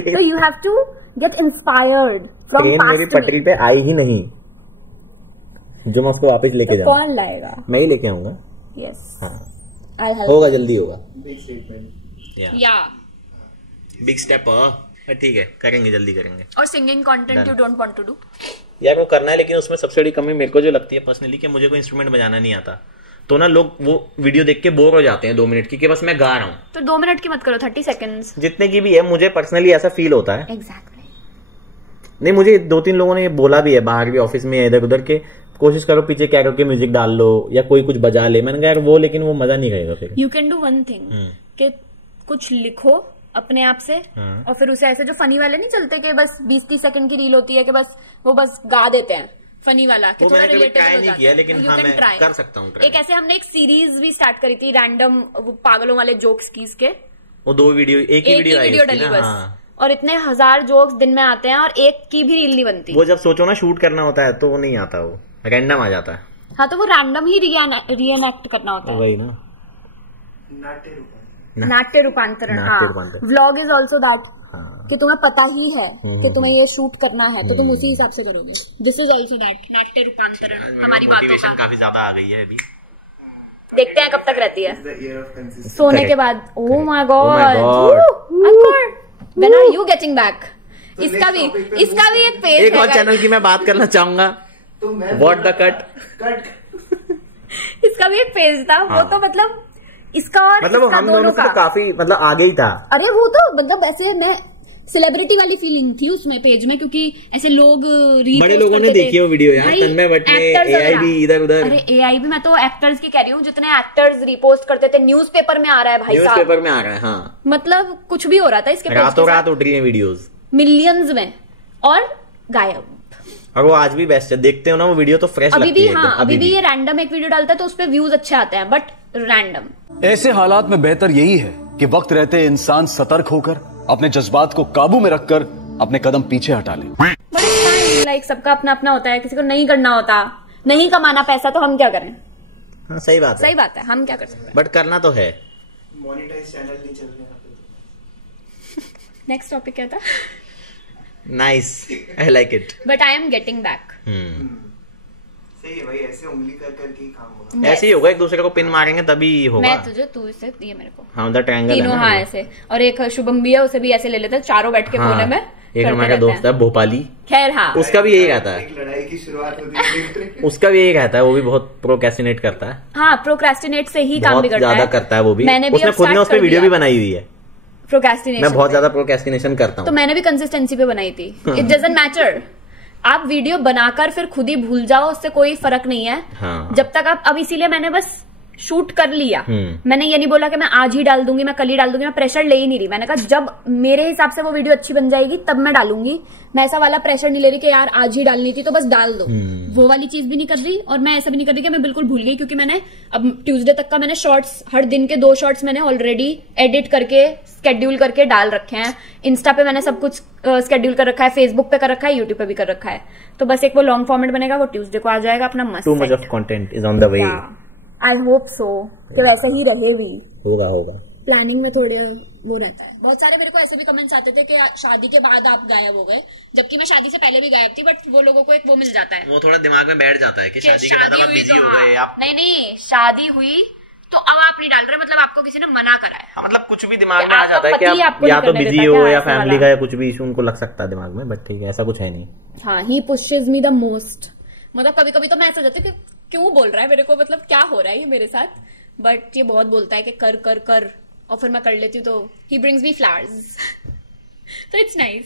तो you have to get inspired from train मेरी पटरी पे आई ही नहीं, जो मैं उसको वापस लेके जाऊँ। कौन लाएगा? मैं ही लेके आऊंगा। यस, हाँ होगा, जल्दी होगा। या बिग स्टेप, ठीक है करेंगे, जल्दी करेंगे। और singing content you don't want to do? यार वो करना है, लेकिन उसमें सबसे बड़ी कमी मेरे को जो लगती है पर्सनली कि मुझे कोई इंस्ट्रूमेंट बजाना नहीं आता, तो ना लोग वो वीडियो देख के बोर हो जाते हैं 2 मिनट की कि बस मैं गा रहा हूँ। तो 2 मिनट की मत करो, 30 सेकंड्स जितने की भी है, मुझे पर्सनली ऐसा फील होता है। एग्जैक्टली। नहीं, मुझे 2-3 लोगों ने ये बोला भी है बाहर भी, ऑफिस में इधर उधर के, कोशिश करो पीछे कैरोके म्यूजिक डाल लो या कोई कुछ बजा ले। मैंने कहा यार वो, लेकिन वो मजा नहीं रहेगा फिर। You can do one thing कि कुछ लिखो अपने आप से, और फिर उसे ऐसे जो फनी वाले नहीं चलते कि बस 20-30 सेकंड की रील होती है कि बस वो बस गा देते हैं फनी वाला, कि थोड़ा रिलेटेबल हो जाता है। लेकिन हाँ मैं कर सकता हूँ। एक ऐसे हमने एक सीरीज भी स्टार्ट करी थी, रैंडम पागलों वाले जोक्स की, इसके वो 2 वीडियो, एक ही वीडियो डली बस, और इतने 1000 जोक्स दिन में आते हैं और एक की भी रील नहीं बनती। वो जब सोचो ना शूट करना होता है तो वो नहीं आता, वो रैंडम आ जाता है। हाँ, तो वो रैंडम ही रिएक्ट करना होता है। वही ना, नाट्य रूपांतरण। हाँ, व्लॉग इज ऑल्सो दैट, कि तुम्हें पता ही है कि तुम्हें ये शूट करना है तो तुम उसी हिसाब से करोगे। दिस इज ऑल्सो दैट, नाट्य रूपांतरण। हमारी बातों का काफी ज्यादा आ गई है अभी, देखते हैं कब तक रहती है सोने के बाद। Oh my god, when are you getting back? इसका भी एक पेज है। एक और चैनल की मैं बात करना चाहूंगा, व्हाट द कट। इसका भी एक पेज था। वो तो मतलब इसका और मतलब हम दोनों से तो काफी मतलब आगे ही था। अरे वो तो मतलब ऐसे मैं सेलिब्रिटी वाली फीलिंग थी उसमें पेज में, क्योंकि ऐसे लोग बड़े लोगों ने देखी है वो वीडियो यार, तन्मय भट्ट ने, एआई भी इधर उधर। अरे एआई भी, मैं तो एक्टर्स की कह रही हूँ, जितने एक्टर्स रिपोस्ट करते थे, न्यूज़पेपर में आ रहा है भाई साहब, न्यूज़पेपर में आ रहा है। हाँ, मतलब कुछ भी हो रहा था इसके, रातों रात उठ रही है वीडियोस मिलियंस में, और गायब। और वो आज भी बेस्ट है, देखते हो ना वो वीडियो तो फ्रेश लगती है। हाँ, अभी भी ये रैंडम एक वीडियो डालता है तो उसपे व्यूज अच्छे आते हैं, बट रैंडम। ऐसे हालात में बेहतर यही है कि वक्त रहते इंसान सतर्क होकर अपने जज्बात को काबू में रखकर अपने कदम पीछे हटा ले। बट लाइक सबका अपना अपना होता है, किसी को नहीं करना होता, नहीं कमाना पैसा, तो हम क्या करें। हाँ, सही बात है, सही बात है, हम क्या कर सकते हैं, बट करना तो है। मोनेटाइज चैनल नहीं चल रहे। नेक्स्ट टॉपिक क्या था? Nice, I like it, but I am getting back. सही है भाई, ऐसे उंगली कर करके ही काम होगा। ऐसे ही होगा, एक दूसरे को पिन मारेंगे तभी होगा। मैं तुझे, तू इसे, ये मेरे को। हाँ, उधर ट्रायंगल है तीनों, हाँ ऐसे। और एक शुभम भी है, उसे भी ऐसे ले लेते हैं, चारों बैठ के कोने में। एक हमारा दोस्त है भोपाली, खैर हाँ, उसका भी यही रहता है, एक लड़ाई की शुरुआत होती है। उसका भी यही रहता है, वो भी बहुत प्रोक्रेस्टिनेट करता है। हाँ, प्रोक्रेस्टिनेट से ही काम बहुत बिगड़ता है, ज्यादा करता है वो भी। मैंने भी उसने खुद ने उस पर वीडियो भी बनाई हुई है, प्रोक्रेस्टिनेशन। मैं बहुत ज्यादा प्रोक्रेस्टिनेशन करता हूँ, तो मैंने भी कंसिस्टेंसी पे बनाई थी। इट डजंट मैटर, आप वीडियो बनाकर फिर खुद ही भूल जाओ, उससे कोई फर्क नहीं है। हाँ। जब तक आप, अब इसीलिए मैंने बस शूट कर लिया। मैंने ये नहीं बोला कि मैं आज ही डाल दूंगी, मैं कल ही डाल दूंगी, मैं प्रेशर ले ही नहीं रही। मैंने कहा जब मेरे हिसाब से वो वीडियो अच्छी बन जाएगी तब मैं डालूंगी। मैं ऐसा वाला प्रेशर नहीं ले रही कि यार आज ही डालनी थी तो बस डाल दो, वो वाली चीज भी नहीं कर रही। और मैं ऐसा भी नहीं कर रही कि मैं बिल्कुल भूल गई, क्योंकि मैंने अब ट्यूसडे तक का मैंने शॉर्ट्स, हर दिन के 2 शॉर्ट्स मैंने ऑलरेडी एडिट करके स्केड्यूल करके डाल रखे हैं। इंस्टा पे मैंने सब कुछ स्केड्यूल कर रखा है, फेसबुक पे कर रखा है, यूट्यूब पे भी कर रखा है। तो बस एक वो लॉन्ग फॉर्मेट बनेगा, वो ट्यूसडे को आ जाएगा अपना मस्त। Too much of content is on the way. I hope so कि वैसा ही रहे भी। होगा प्लानिंग में थोड़ी वो रहता है। बहुत सारे मेरे को ऐसे भी कमेंट्स आते थे कि शादी के बाद आप गायब हो गए, जबकि मैं शादी से पहले भी गायब थी, बट वो लोगों को एक वो मिल जाता है, वो थोड़ा दिमाग में बैठ जाता है कि शादी के बाद आप बिजी हो गए। आप नहीं, शादी हुई तो अब आप नहीं डाल रहे, मतलब आपको किसी ने मना करा है। हाँ, मतलब कुछ भी दिमाग में आ जाता है कि आप या तो बिजी हो या फैमिली का या कुछ भी इशू उनको लग सकता है दिमाग में, बट ठीक है, ऐसा कुछ है नहीं। हाँ, ही पुशेस मी द मोस्ट। मतलब कभी कभी तो मैं ऐसा जाती हूँ कि क्यों बोल रहा है मेरे को, मतलब क्या हो रहा है ये मेरे साथ, बट ये बहुत बोलता है कि कर कर कर, और फिर मैं कर लेती हूँ तो ही ब्रिंग्स मी फ्लावर्स, तो इट्स नाइस।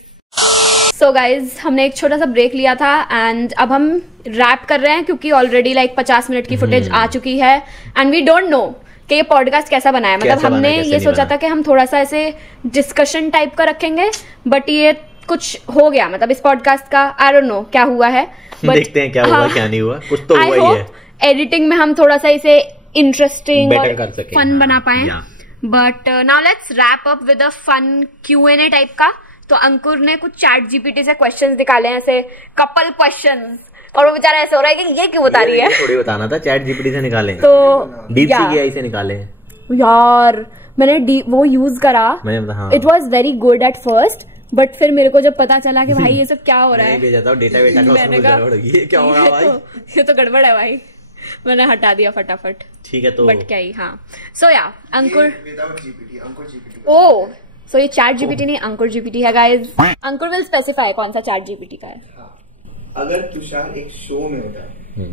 सो गाइज, हमने एक छोटा सा ब्रेक लिया था एंड अब हम रैप कर रहे हैं, क्योंकि ऑलरेडी लाइक 50 मिनट की फुटेज आ चुकी है एंड वी डोंट नो कि ये पॉडकास्ट कैसा बना है। मतलब हमने ये सोचा था कि हम थोड़ा सा ऐसे डिस्कशन टाइप का रखेंगे, बट ये कुछ हो गया, मतलब इस पॉडकास्ट का आई डोंट नो क्या हुआ है, देखते हैं क्या हुआ क्या नहीं हुआ, कुछ तो हुआ ही है। एडिटिंग में हम थोड़ा सा इसे इंटरेस्टिंग और फन बना पाए। But now let's wrap up with a fun Q&A type का। तो अंकुर ने कुछ चैट जीपीटी से क्वेश्चंस निकाले हैं, ऐसे कपल क्वेश्चंस, और वो बेचारा ऐसे हो रहा है कि ये क्यों बता रही है, थोड़ी बताना था। चैट जीपीटी से निकाले तो डीपसीक एआई से निकाले यार। मैंने वो यूज करा, it was very good at first, but फिर मेरे को जब पता चला कि भाई ये सब क्या हो रहा है, भेजा था डेटा वेटा का, उसमें गड़बड़ हो गई, क्या हो रहा है भाई, ये तो गड़बड़ है भाई। मैंने हटा दिया फटाफट, ठीक है। तो बट क्या ही, हाँ। सो या अंकुर, विदाउट जीपीटी, अंकुर जीपीटी। ओ सो ये चैट जीपीटी नहीं, अंकुर जीपीटी है गाइज। अंकुर विल स्पेसिफाई कौन सा चैट जीपीटी का है। अगर तुषार एक शो में होता है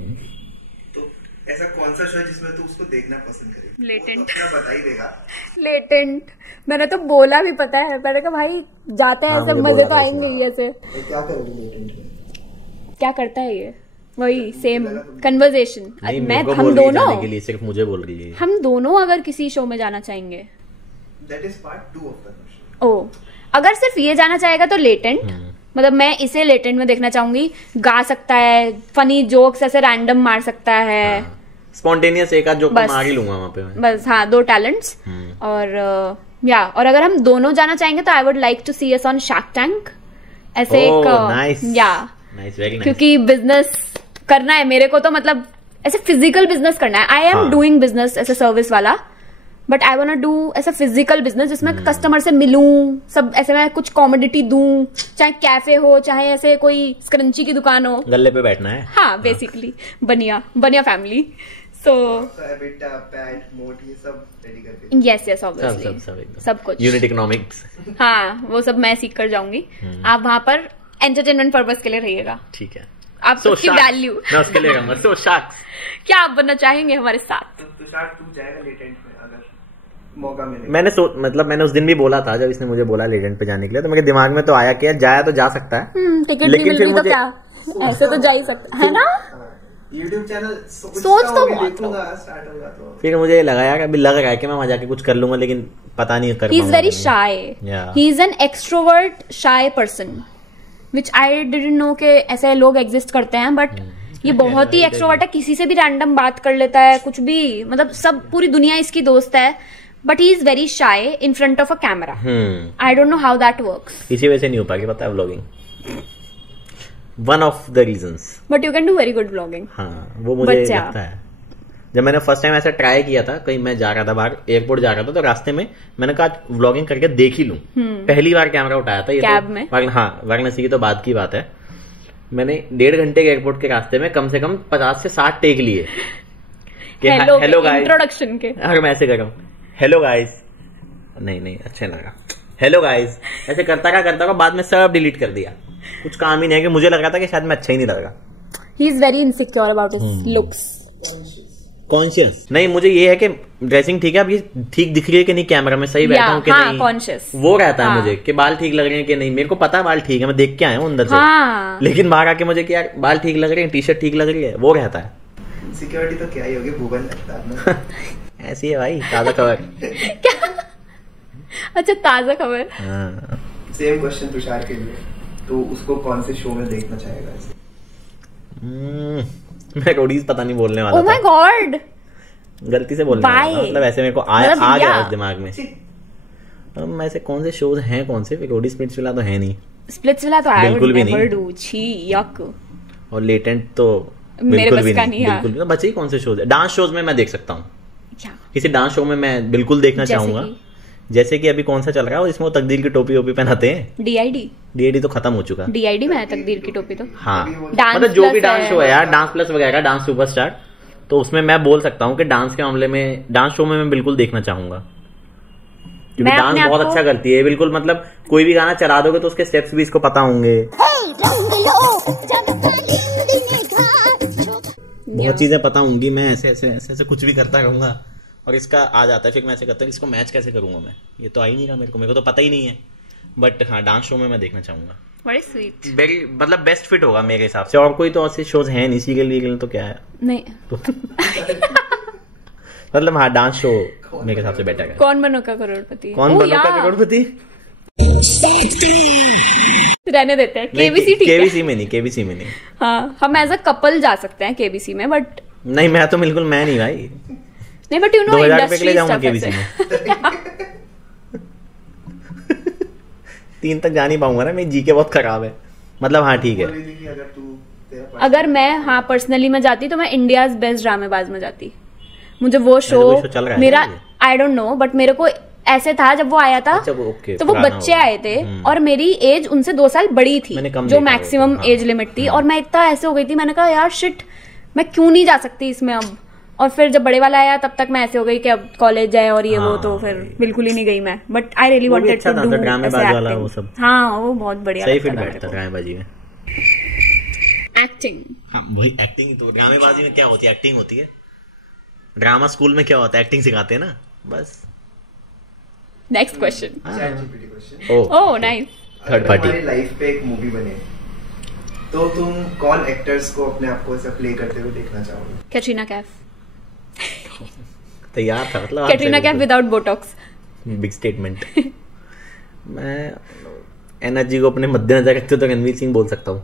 तो ऐसा कौन सा शो है जिसमें तू उसको देखना पसंद करे? लेटेंट, वो तो अपना बता ही देगा। लेटेंट मैंने तो बोला भी, पता है, मैंने कहा भाई जाते हैं ऐसे, मजे तो आएंगे ही ऐसे। क्या करोगे लेटेंट में? क्या करता है ये? वही सेम कन्वर्सेशन। मैं, हम दोनों के लिए सिर्फ मुझे बोल रही है, हम दोनों अगर किसी शो में जाना चाहेंगे, that is part 2 of the question. ओ, अगर सिर्फ ये जाना चाहेगा तो लेटेंट, मतलब मैं इसे लेटेंट में देखना चाहूंगी। गा सकता है, फनी जोक्स ऐसे रैंडम मार सकता है, स्पॉन्टेनियस एक आध जोक मार ही लूंगा वहां पे बस। हाँ, 2 टैलेंट्स। और या, और अगर हम दोनों जाना चाहेंगे तो I would like to see us on Shark Tank, ऐसे एक, या क्योंकि बिजनेस करना है मेरे को, तो मतलब ऐसे फिजिकल बिजनेस करना है। आई एम डूइंग बिजनेस ऐसे सर्विस वाला, बट आई वांट डू ऐसा फिजिकल बिजनेस जिसमें कस्टमर से मिलूं, सब ऐसे मैं कुछ कॉमोडिटी दूं, चाहे कैफे हो, चाहे ऐसे कोई स्क्रंची की दुकान हो, गल्ले पे बैठना है। हाँ, बेसिकली बनिया फैमिली। सो एबिटा, पैट, मोट, ये सब रेडी करके, यस ऑब्वियसली सब कुछ, यूनिट इकोनॉमिक्स, हाँ, वो सब मैं सीख कर जाऊंगी। आप वहां पर एंटरटेनमेंट पर्पस के लिए रहिएगा, ठीक है। आप उसकी वैल्यू, मैं उसके लिए रहूंगा। तो शार्क्स, क्या आप बनना चाहेंगे हमारे साथ? तो तुषार तू जाएगा लेटेंट में? अगर मौका मिले। मैंने उस दिन भी बोला था, जब इसने मुझे बोला लेजेंड पे जाने के लिए, तो मेरे दिमाग में तो आया कि जाया तो जा सकता है, टिकट नहीं मिल रही तो क्या, ऐसे तो जा ही सकता है ना। YouTube चैनल सोच तो देखूंगा, स्टार्ट होगा तो फिर मुझे लगा यार अभी लग रहा है कि मैं वहां जाके कुछ कर लूंगा, लेकिन पता नहीं कर पाऊंगा। He is very shy. He is an extrovert, shy person, which I didn't know कि ऐसे लोग एग्जिस्ट करते हैं, बट ये बहुत ही एक्सट्रोवर्ट है, किसी से भी रैंडम बात कर लेता है, कुछ भी, मतलब सब पूरी दुनिया इसकी दोस्त है, but he is very shy in front of a camera. I don't know how that works. इसी वजह से नहीं हो पाएगी, पता है, vlogging one of the reasons. But you can do very good vlogging. हाँ, वो मुझे लगता है। जब मैंने फर्स्ट टाइम ऐसा ट्राई किया था, कहीं मैं जा रहा था बाहर, एयरपोर्ट जा रहा था, तो रास्ते में मैंने कहा व्लॉगिंग करके देख ही लूं। पहली बार कैमरा उठाया था ये कैब तो, में। हाँ, वाराणसी की तो बात की बात है। मैंने 1.5 घंटे के एयरपोर्ट के रास्ते में कम से कम 50 से 60 टेक लिए। हेलो गाइस, इंट्रोडक्शन के। अगर मैं ऐसे कर रहा हूँ, हेलो गाइस, नहीं अच्छा लगा, हेलो गाइस, ऐसे करता रहा, बाद में सब डिलीट कर दिया। कुछ काम ही नहीं है, कि मुझे लग रहा था कि शायद मैं अच्छा ही नहीं लग रहा। ही is very insecure about his looks. Conscious नहीं, मुझे ये है कि ड्रेसिंग ठीक है, अब ये ठीक दिख रही है कि नहीं, कैमरा में सही बैठा हूँ कि नहीं, कॉन्शियस वो रहता है मुझे, कि बाल ठीक लग रहे हैं कि नहीं। मेरे को पता है बाल ठीक है, मैं देख के आया हूँ अंदर से, लेकिन बाहर आके मुझे कि यार बाल ठीक लग रहे हैं, टी शर्ट ठीक लग रही है, वो रहता है। सिक्योरिटी तो क्या ही होगी, भूगल लगता है। ऐसी है भाई, ताजा खबर। अच्छा, ताजा खबर। सेम क्वेश्चन तुषार के लिए, तो उसको कौन से शो में देखना चाहेगा? मैं रोडीज पता नहीं बोलने वाला था। Oh my God! गलती से बोलने वाला था, मतलब ऐसे मेरे को आ गया उस दिमाग में। अब ऐसे कौन से शोज हैं, कौन से? रोडी स्प्लिट्सविला तो है नहीं, स्प्लिट्सविला तो बिल्कुल भी नहीं, छी यक। और लेटेंट तो बिल्कुल भी नहीं, बिल्कुल भी। बचे ही कौन से शोज है? डांस शोज में मैं देख सकता हूँ, किसी डांस शो में मैं बिल्कुल देखना चाहूंगा। जैसे कि अभी कौन सा चल रहा है, इसमें वो तकदीर की टोपी वोपी पहनाते हैं, डीआईडी तो खत्म हो चुका। डीआईडी में है तकदीर की टोपी तो। हाँ, मतलब जो भी डांस शो है यार, डांस प्लस वगैरह, डांस सुपरस्टार, तो उसमें मैं बोल सकता हूँ कि डांस के मामले में, डांस शो में मैं बिल्कुल देखना चाहूंगा, क्योंकि डांस बहुत अच्छा करती है। बिल्कुल, मतलब कोई भी गाना चला दोगे तो उसके स्टेप्स भी इसको पता होंगे, बहुत चीजें पता होंगी। मैं ऐसे कुछ भी करता रहूंगा और इसका आ जाता है, फिर मैं ऐसे करता हूँ, इसको मैच कैसे करूंगा मैं, ये तो आ ही नहीं रहा मेरे को तो पता ही नहीं है। बट हाँ, डांस शो में मैं देखना चाहूंगा। वेरी स्वीट, वेरी, मतलब बेस्ट फिट होगा मेरे हिसाब से। और कोई तो ऐसे शोज हैं नहीं, सीरियल तो क्या है नहीं तो मतलब हाँ, डांस शो मेरे हिसाब से बेटर है। कौन बनेगा करोड़पति? कौन बनेगा करोड़पति? रहने देते हैं, केबीसी ठीक है। केबीसी में नहीं। हाँ, हम एज अ कपल जा सकते हैं केबीसी में, बट नहीं, मैं तो बिल्कुल मैं नहीं भाई, नहीं, बट यू नो 2000 रुपए के लिए जाऊंगा केबीसी में। 3 तक जा नहीं पाऊंगा ना, मेरी जीके बहुत खराब है। मतलब हाँ ठीक है, अगर मैं पर्सनली में जाती तो मैं इंडियाज बेस्ट ड्रामेबाज में जाती। मुझे वो शो मेरा, आई डोंट नो, बट मेरे को ऐसे था जब वो आया था। अच्छा, तो वो बच्चे आए थे और मेरी एज उनसे 2 साल बड़ी थी, जो मैक्सिमम एज लिमिट थी, और मैं इतना ऐसे हो गई थी, मैंने कहा यार शिट, मैं क्यों नहीं जा सकती इसमें अब। और फिर जब बड़े वाला आया तब तक मैं ऐसे हो गई कि अब कॉलेज जाए और ये वो, तो फिर बिल्कुल ही नहीं गई मैं। But I really wanted to do ड्रामेबाज वाला वो सब। हाँ, वो बहुत बढ़िया, सही फिट बैठता ड्रामेबाजी में। एक्टिंग, हाँ वही एक्टिंग। तो ड्रामेबाजी में क्या होती है? एक्टिंग होती है। ड्रामा स्कूल में क्या होता है? एक्टिंग सिखाते हैं ना, बस। Next question. Oh nice. Third party. हमारी लाइफ पे एक मूवी बने, तो तुम कौन एक्टर्स को अपने आप को ऐसा प्ले करते हुए देखना चाहोगे? कैटरीना कैफ। तैयार था, मतलब Katrina Kaif without Botox. Big statement. मैं एनर्जी को अपने मद्देनजर रखते तो रणवीर सिंह बोल सकता हूँ।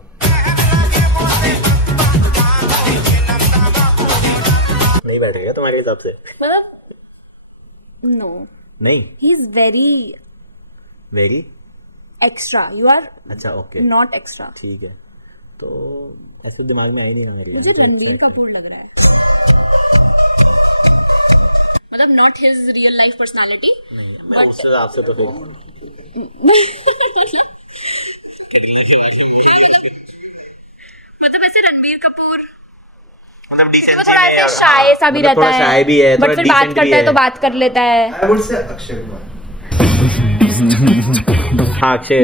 नहीं बैठेगा तुम्हारे हिसाब से? नो, नहीं, he is very extra, you are अच्छा, ओके, नॉट एक्स्ट्रा। ठीक है, तो ऐसे दिमाग में आई नहीं ना मेरे। मुझे रणबीर कपूर लग रहा है, मतलब not his real life personality, but उससे आपसे तो फिर मतलब ऐसे रणबीर कपूर मतलब वो थोड़ा ऐसे शाय सा भी रहता है, शाय भी है, बट फिर बात करता है तो बात कर लेता है। I would say Akshay Kumar. हाँ, अक्षय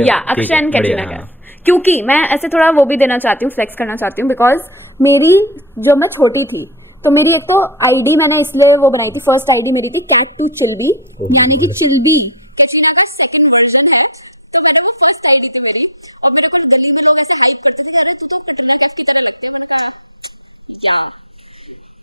एंड कैटरीना कैफ, क्योंकि मैं ऐसे थोड़ा वो भी देना चाहती हूँ, फ्लेक्स करना चाहती हूँ, बिकॉज मेरी जब मैं छोटी थी तो मेरी एक तो आईडी मैंने इसलिए वो बनाई थी, फर्स्ट आईडी मेरी थी कैट टू चिल्बी, यानी कि चिल्बी कटरीना का सेकंड वर्जन है। तो मैंने वो फर्स्ट आईडी थी मेरी, और मेरे को गली में लोग ऐसे हाइप करते थे, अरे तू तो कटरीना कैफ की तरह लगती है। मैंने कहा या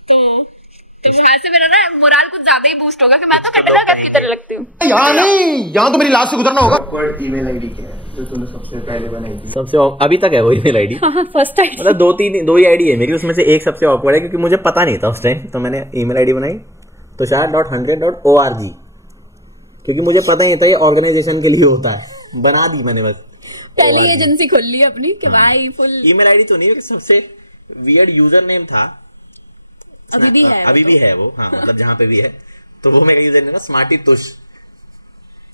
तो वहां से मेरा ना मोराल कुछ ज्यादा ही बूस्ट होगा कि मैं तो कटरीना कैफ की तरह लगती हूँ। यहाँ नहीं, यहाँ तो मेरी लाश से गुजरना होगा। ईमेल आईडी क्या है जो तूने सबसे पहले बनाई थी? सबसे अभी तक है वो ईमेल आईडी, फर्स्ट आईडी मतलब दो ही आईडी है मेरी, उसमें से एक सबसे ऑकवर्ड है क्योंकि मुझे पता नहीं था उस टाइम, तो मैंने ईमेल आईडी बनाई tushar.100.org, क्योंकि मुझे पता नहीं था ये ऑर्गेनाइजेशन के लिए होता है, बना दी मैंने बस। पहली एजेंसी खोल ली अपनी कि भाई फुल ईमेल आईडी तो नहीं, सबसे वियर्ड यूजर नेम था, अभी भी है वो, हाँ मतलब जहाँ पे भी है, तो वो मेरा यूजर नेम है smarty Tush.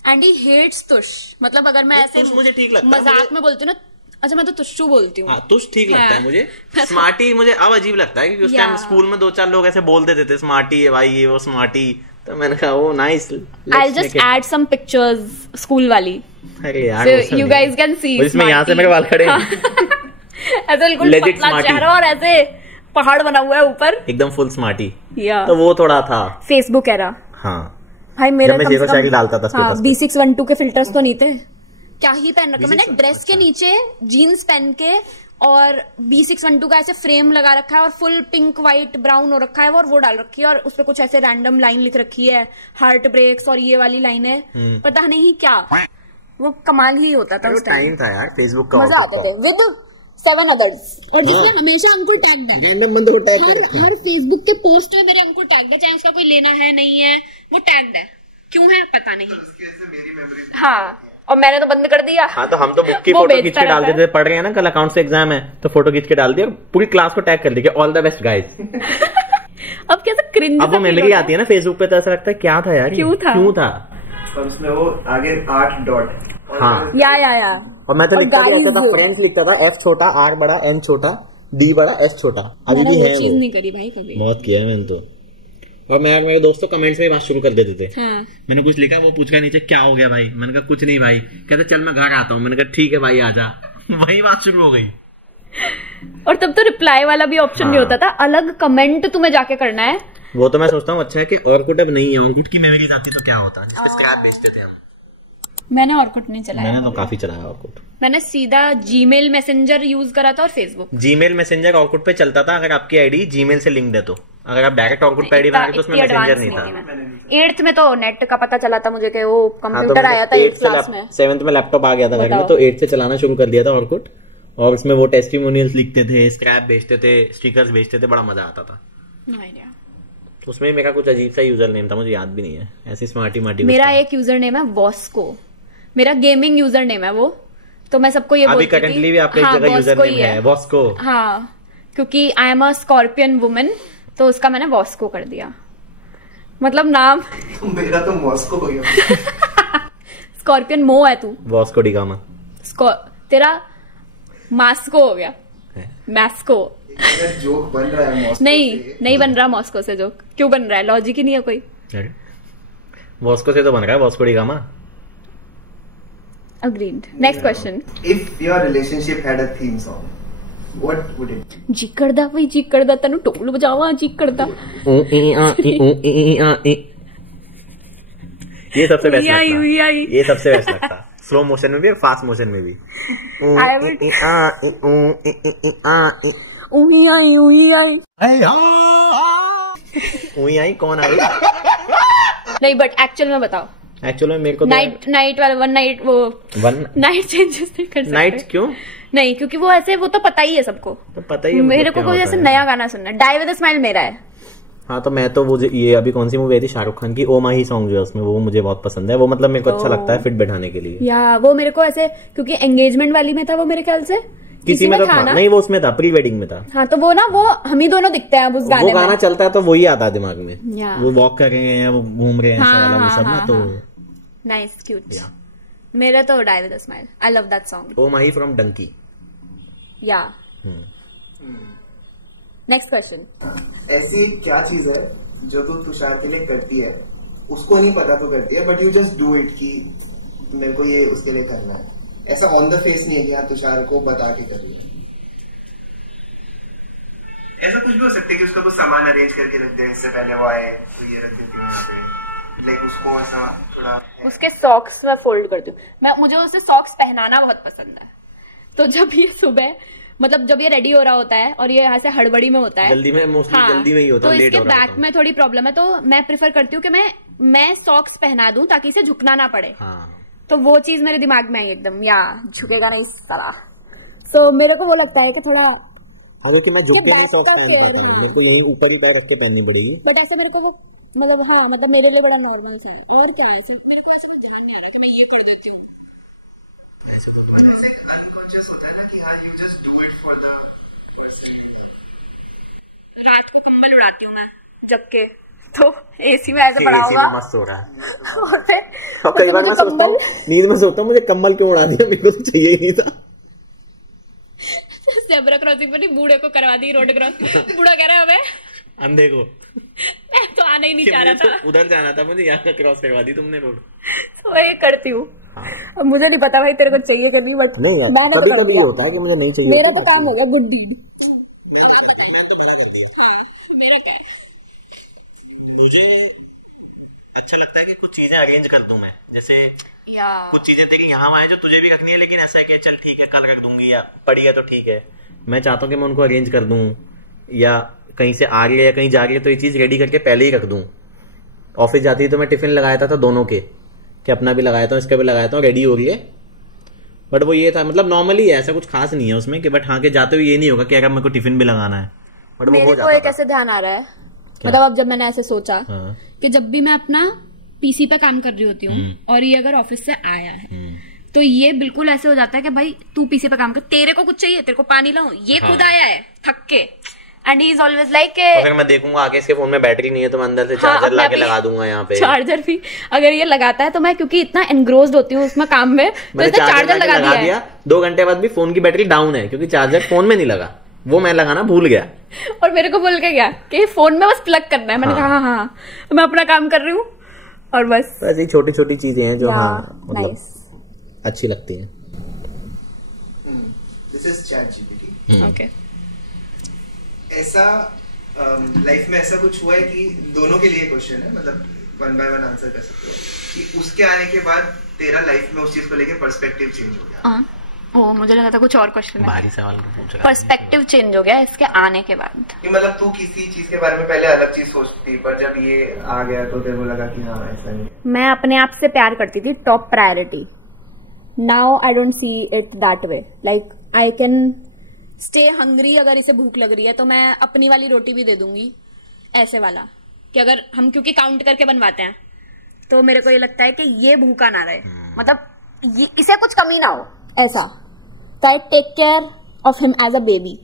And he hates Tush, मतलब अगर मैं ऐसे मुझे ठीक लगता है, मजाक में बोलती हूँ ना, अच्छा मैं तो तुष्टू बोलती हूँ। तुष ठीक लगता है मुझे, स्मार्टी मुझे अब अजीब लगता है क्योंकि उस टाइम स्कूल में 2-4 लोग ऐसे बोल देते थे स्मार्टी है भाई, ये वो स्मार्टी, तो मैंने कहा वो nice. I'll just add some pictures school वाली, अरे यार so you guys can see इसमें यहाँ से मेरे बाल खड़े हैं ऐसे बिल्कुल पतला चेहरा और ऐसे पहाड़ बना हुआ है ऊपर, एकदम फुल स्मार्टी, या तो वो थोड़ा था फेसबुक एरा। हाँ भाई मेरा कम से कम डालता था हाँ, B612 के फिल्टर्स तो नहीं थे, क्या ही पहन रखा मैंने, ड्रेस के नीचे जीन्स पहन के और B612 का ऐसे फ्रेम लगा रखा है और फुल पिंक व्हाइट ब्राउन हो रखा है वो, और वो डाल रखी है और उसपे कुछ ऐसे रैंडम लाइन लिख रखी है, हार्ट ब्रेक्स और ये वाली लाइन है, पता नहीं क्या, वो कमाल ही होता था उस टाइम था यार फेसबुक का, मजा आते थे विद 7 others, और जिसमें हमेशा अंकुर टैग्ड है, रैंडम बंदे को टैग कर रखा है, हर फेसबुक के पोस्ट में मेरे अंकुर टैग्ड है, चाहे उसका कोई लेना है नहीं है वो टैग्ड है, क्यों है पता नहीं। हाँ और मैंने तो बंद कर दिया। हाँ तो हम तो बुक की फोटो खींच के डाल देते थे, पढ़ रहे हैं ना कल अकाउंट से एग्जाम है तो फोटो खींच के डाल दिया, पूरी क्लास को टैग कर दिया ऑल द बेस्ट गाइस। अब कैसा क्रिंज, अब वो मेमोरी आती है ना फेसबुक पे, तो ऐसा लगता है क्या था यार, क्यों था और उसमें वो आगे 8 डॉट, हाँ या और मैं तो लिखता था फ्रेंड्स लिखता था, F छोटा R बड़ा N छोटा D बड़ा S छोटा, अभी भी है चीज नहीं करी भाई कभी, बहुत किया है मैंने तो। और मैं मेरे दोस्तों कमेंट्स में बात शुरू कर देते थे, हाँ। मैंने कुछ लिखा वो पूछ कर नीचे क्या हो गया भाई, मैंने कहा कुछ नहीं भाई, कहते चल मैं घर आता हूँ, मैंने कहा ठीक है भाई आजा वही बात शुरू हो गई। और तब तो रिप्लाई वाला भी ऑप्शन नहीं होता था, अलग कमेंट तुम्हें जाके करना है, वो तो मैं सोचता हूँ अच्छा है कि ऑर्कुट अब नहीं है, ऑर्कुट की मेमोरीज आती तो क्या होता, जिसपे स्क्रैप बेचते थे हम। मैंने ऑर्कुट नहीं चलाया, मैंने तो काफी चलाया ऑर्कुट, मैंने सीधा जीमेल मैसेंजर यूज करा था और फेसबुक। जीमेल मैसेंजर ऑर्कुट पे चलता था अगर आपकी आईडी जीमेल से लिंक्ड है, तो अगर आप डायरेक्ट ऑर्कुट पे आईडी बना रहे तो उसमें मैसेंजर नहीं था। 8th में तो नेट का पता चला था मुझे कि वो कंप्यूटर आया था 8th क्लास में, 7th में लैपटॉप आ गया था घर में, तो 8th से चलाना शुरू कर दिया था ऑर्कुट, और उसमें वो टेस्टिमोनियल्स लिखते थे, स्क्रैप बेचते थे, स्टिकर्स बेचते थे, बड़ा मजा आता था। उसमें मेरा कुछ अजीब सा यूजर नेम था, मुझे याद भी नहीं है, ऐसी स्मार्टी मार्टी। मेरा एक यूजर नेम है वॉस्को, मेरा गेमिंग यूजर नेम है वो, तो मैं सबको ये बोलती थी, अभी करंटली भी आपका एक जगह यूजर नेम है वॉस्को, हाँ क्योंकि आई एम अ स्कॉर्पियन वुमन, तो उसका मैंने वॉस्को कर दिया, मतलब नाम मेरा तो मॉस्को हो गया स्कॉर्पियन मो है तू, वॉस्को डी गामा, तेरा मास्को हो गया, मैस्को। जोक बन रहा है मॉस्को नहीं बन रहा मॉस्को से जोक, क्यों बन रहा है, लॉजिक ही नहीं है कोई। वॉस्को से तो बन रहा है Vasco da Gama. Agreed. Next question. If your relationship had a theme song, what would it be? जी करदा भाई जी करदा तनु ढोल बजावा जी करदा, ये सबसे बेस्ट लगता, ये सबसे बेस्ट लगता, स्लो मोशन में भी और फास्ट मोशन में भी। कौन आई? नहीं बट एक्चुअल में बताओ, एक्चुअल में मेरे को नाइट वाला वन नाइट चेंजेस नहीं कर सकते। नाइट क्यों? नहीं क्योंकि वो ऐसे, वो तो पता ही है सबको, तो पता ही है, मेरे को कोई ऐसे नया गाना सुनना, डाई विद अ स्माइल मेरा है। हाँ तो मैं तो वो ये अभी कौन सी मूवी आई थी शाहरुख खान की, ओ माही सॉन्ग जो है उसमें, वो मुझे बहुत पसंद है, वो मतलब मेरे को अच्छा लगता है फिट बैठाने के लिए, या वो मेरे को ऐसे, क्योंकि एंगेजमेंट वाली में था वो मेरे ख्याल से, किसी में तो था नहीं, वो उसमें था, प्री वेडिंग में था। हाँ तो वो ना, वो हम ही दोनों दिखते हैं उस गाने में, वो गाना चलता है तो वही आता है दिमाग में, वो वॉक कर रहे हैं, वो घूम रहे हैं, वो सब ना, तो नाइस क्यूट। मेरा तो die with a smile, I love that song. ओ Maahi from Dunki. Yeah next question. ऐसी क्या चीज है जो तू तुषार के लिए करती है, उसको नहीं पता तो करती है, but you just do it कि मेरे को ये उसके लिए करना है, ऐसा ऑन द फेस नहीं है कि हाँ तुषार को बता के कर रही है। ऐसा कुछ भी हो सकता है कि उसका कुछ सामान अरेंज करके रख दे, इससे पहले वो आए तो ये रख देती हूँ यहाँ पे, लाइक उसको ऐसा थोड़ा। उसके सॉक्स मैं फोल्ड करती हूँ, मुझे उसे सॉक्स पहनाना बहुत पसंद है। तो जब ये सुबह मतलब जब ये रेडी हो रहा होता है और ये यहाँ से हड़बड़ी में होता है, जल्दी में मोस्टली हाँ, जल्दी में ही होता है, तो लेट इसके हो रहा बैक में थोड़ी प्रॉब्लम है, तो मैं प्रेफर करती हूँ कि मैं सॉक्स पहना दूं ताकि इसे झुकना ना पड़े। हाँ। तो वो चीज मेरे दिमाग में है एकदम, या झुकेगा ना इस तरह। तो मेरे को वो लगता है कि थोड़ा लेकिन मैं झुक के नहीं सॉक्स पहन पाता हूँ, मेरे को यहीं ऊपर ही पैर रख के पहननी पड़ेगी। बट ऐसा मेरे को वो मतलब हाँ मतलब मेरे लिए बड़ा नॉर्मल सी और क्या है कि मैं ये कर देती हूँ। ऐसे तो अनकॉन्शियस होता है ना कि हाँ you just do it for the. रात को कंबल उड़ाती हूँ मैं जग के, तो एसी में ऐसे पड़ा होगा मस्त हो रहा है। और फिर कई बार मैं सोचता हूँ, नींद में सोचता हूँ मुझे कंबल क्यों उड़ा दिया, मेरे को तो चाहिए ही नहीं था। ज़ेब्रा क्रॉसिंग पर नहीं, बूढ़े को करवा दी रोड क्रॉस। बूढ़ा कह रहा है हमें अंधे को मैं तो आना ही नहीं चाह रहा था, उधर जाना था मुझे, यहाँ क्रॉस करवा दी तुमने रोड। तो मैं करती हूँ। अब मुझे नहीं पता भाई तेरे को चाहिए करनी, बट नहीं कभी कभी होता है कि मुझे नहीं चाहिए, मेरा तो काम हो गया गुड डीड। मेरा क्या है, मुझे अच्छा लगता है कि कुछ चीजें अरेंज कर दूं मैं, जैसे कुछ चीजें तेरी यहाँ आए जो तुझे भी रखनी है, लेकिन ऐसा है कि चल ठीक है कल रख दूंगी या पड़ी है तो ठीक है। मैं चाहता हूँ कि मैं उनको अरेंज कर दूं, या कहीं से आ रही है या कहीं जा रही है तो ये चीज रेडी करके पहले ही रख दूं। ऑफिस जाती है तो मैं टिफिन लगाया था दोनों के, कि अपना भी लगाया था इसका भी लगाया था, रेडी हो रही है। बट वो ये था मतलब नॉर्मली है, ऐसा कुछ खास नहीं है उसमें कि बट हाँ के जाते हुए ये नहीं होगा कि अगर मेरे को टिफिन भी लगाना है। बट मेरे को एक ऐसे ध्यान आ रहा है, मतलब अब जब मैंने ऐसे सोचा कि जब भी मैं अपना पीसी पे काम कर रही होती हूँ और ये अगर ऑफिस से आया है तो ये बिल्कुल ऐसे हो जाता है कि भाई तू पीसी पे काम कर, तेरे को कुछ चाहिए, तेरे को पानी लाऊं, ये खुद आया है थक के, and he is always like अगर मैं देखूंगा आगे इसके फोन में बैटरी नहीं है तो मैं अंदर से चार्जर लाके लगा दूंगा यहाँ पे। चार्जर भी अगर ये लगाता है तो मैं क्योंकि इतना एनग्रोस्ड होती हूँ उसमें काम में, तो इसने चार्जर लगा दिया। 2 घंटे बाद भी फोन की बैटरी डाउन है क्योंकि चार्जर फोन में नहीं लगा, वो मैं लगाना भूल गया और मेरे को बोल के गया कि फोन में बस प्लग करना है। मैंने कहा हाँ मैं अपना काम कर रही हूँ और बस ऐसी छोटी छोटी चीजें हैं जो मतलब अच्छी लगती हैं। This is ChatGPT। ओके, ऐसा लाइफ में ऐसा कुछ हुआ है कि दोनों के लिए क्वेश्चन है, मतलब 1 by 1 आंसर कर सकते हो, कि उसके आने के बाद तेरा लाइफ में उस चीज को लेके पर्सपेक्टिव चेंज हो गया। ओ मुझे लगा था कुछ और क्वेश्चन है। भारी सवाल पूछ रहा है। पर्सपेक्टिव चेंज हो गया इसके आने के बाद, कि मतलब तू किसी चीज के बारे में पहले अलग चीज सोचती थी, पर जब ये आ गया तो तेरे को लगा कि हाँ ऐसा नहीं। मैं अपने आप से प्यार करती थी, top priority. Now I don't see it that way, like I can stay hungry, अगर इसे भूख लग रही है तो मैं अपनी वाली रोटी भी दे दूंगी, ऐसे वाला कि अगर हम क्योंकि काउंट करके बनवाते हैं तो मेरे को ये लगता है कि ये भूखा ना रहे, मतलब इसे कुछ कमी ना हो, ऐसा। तो I take care of him as a baby,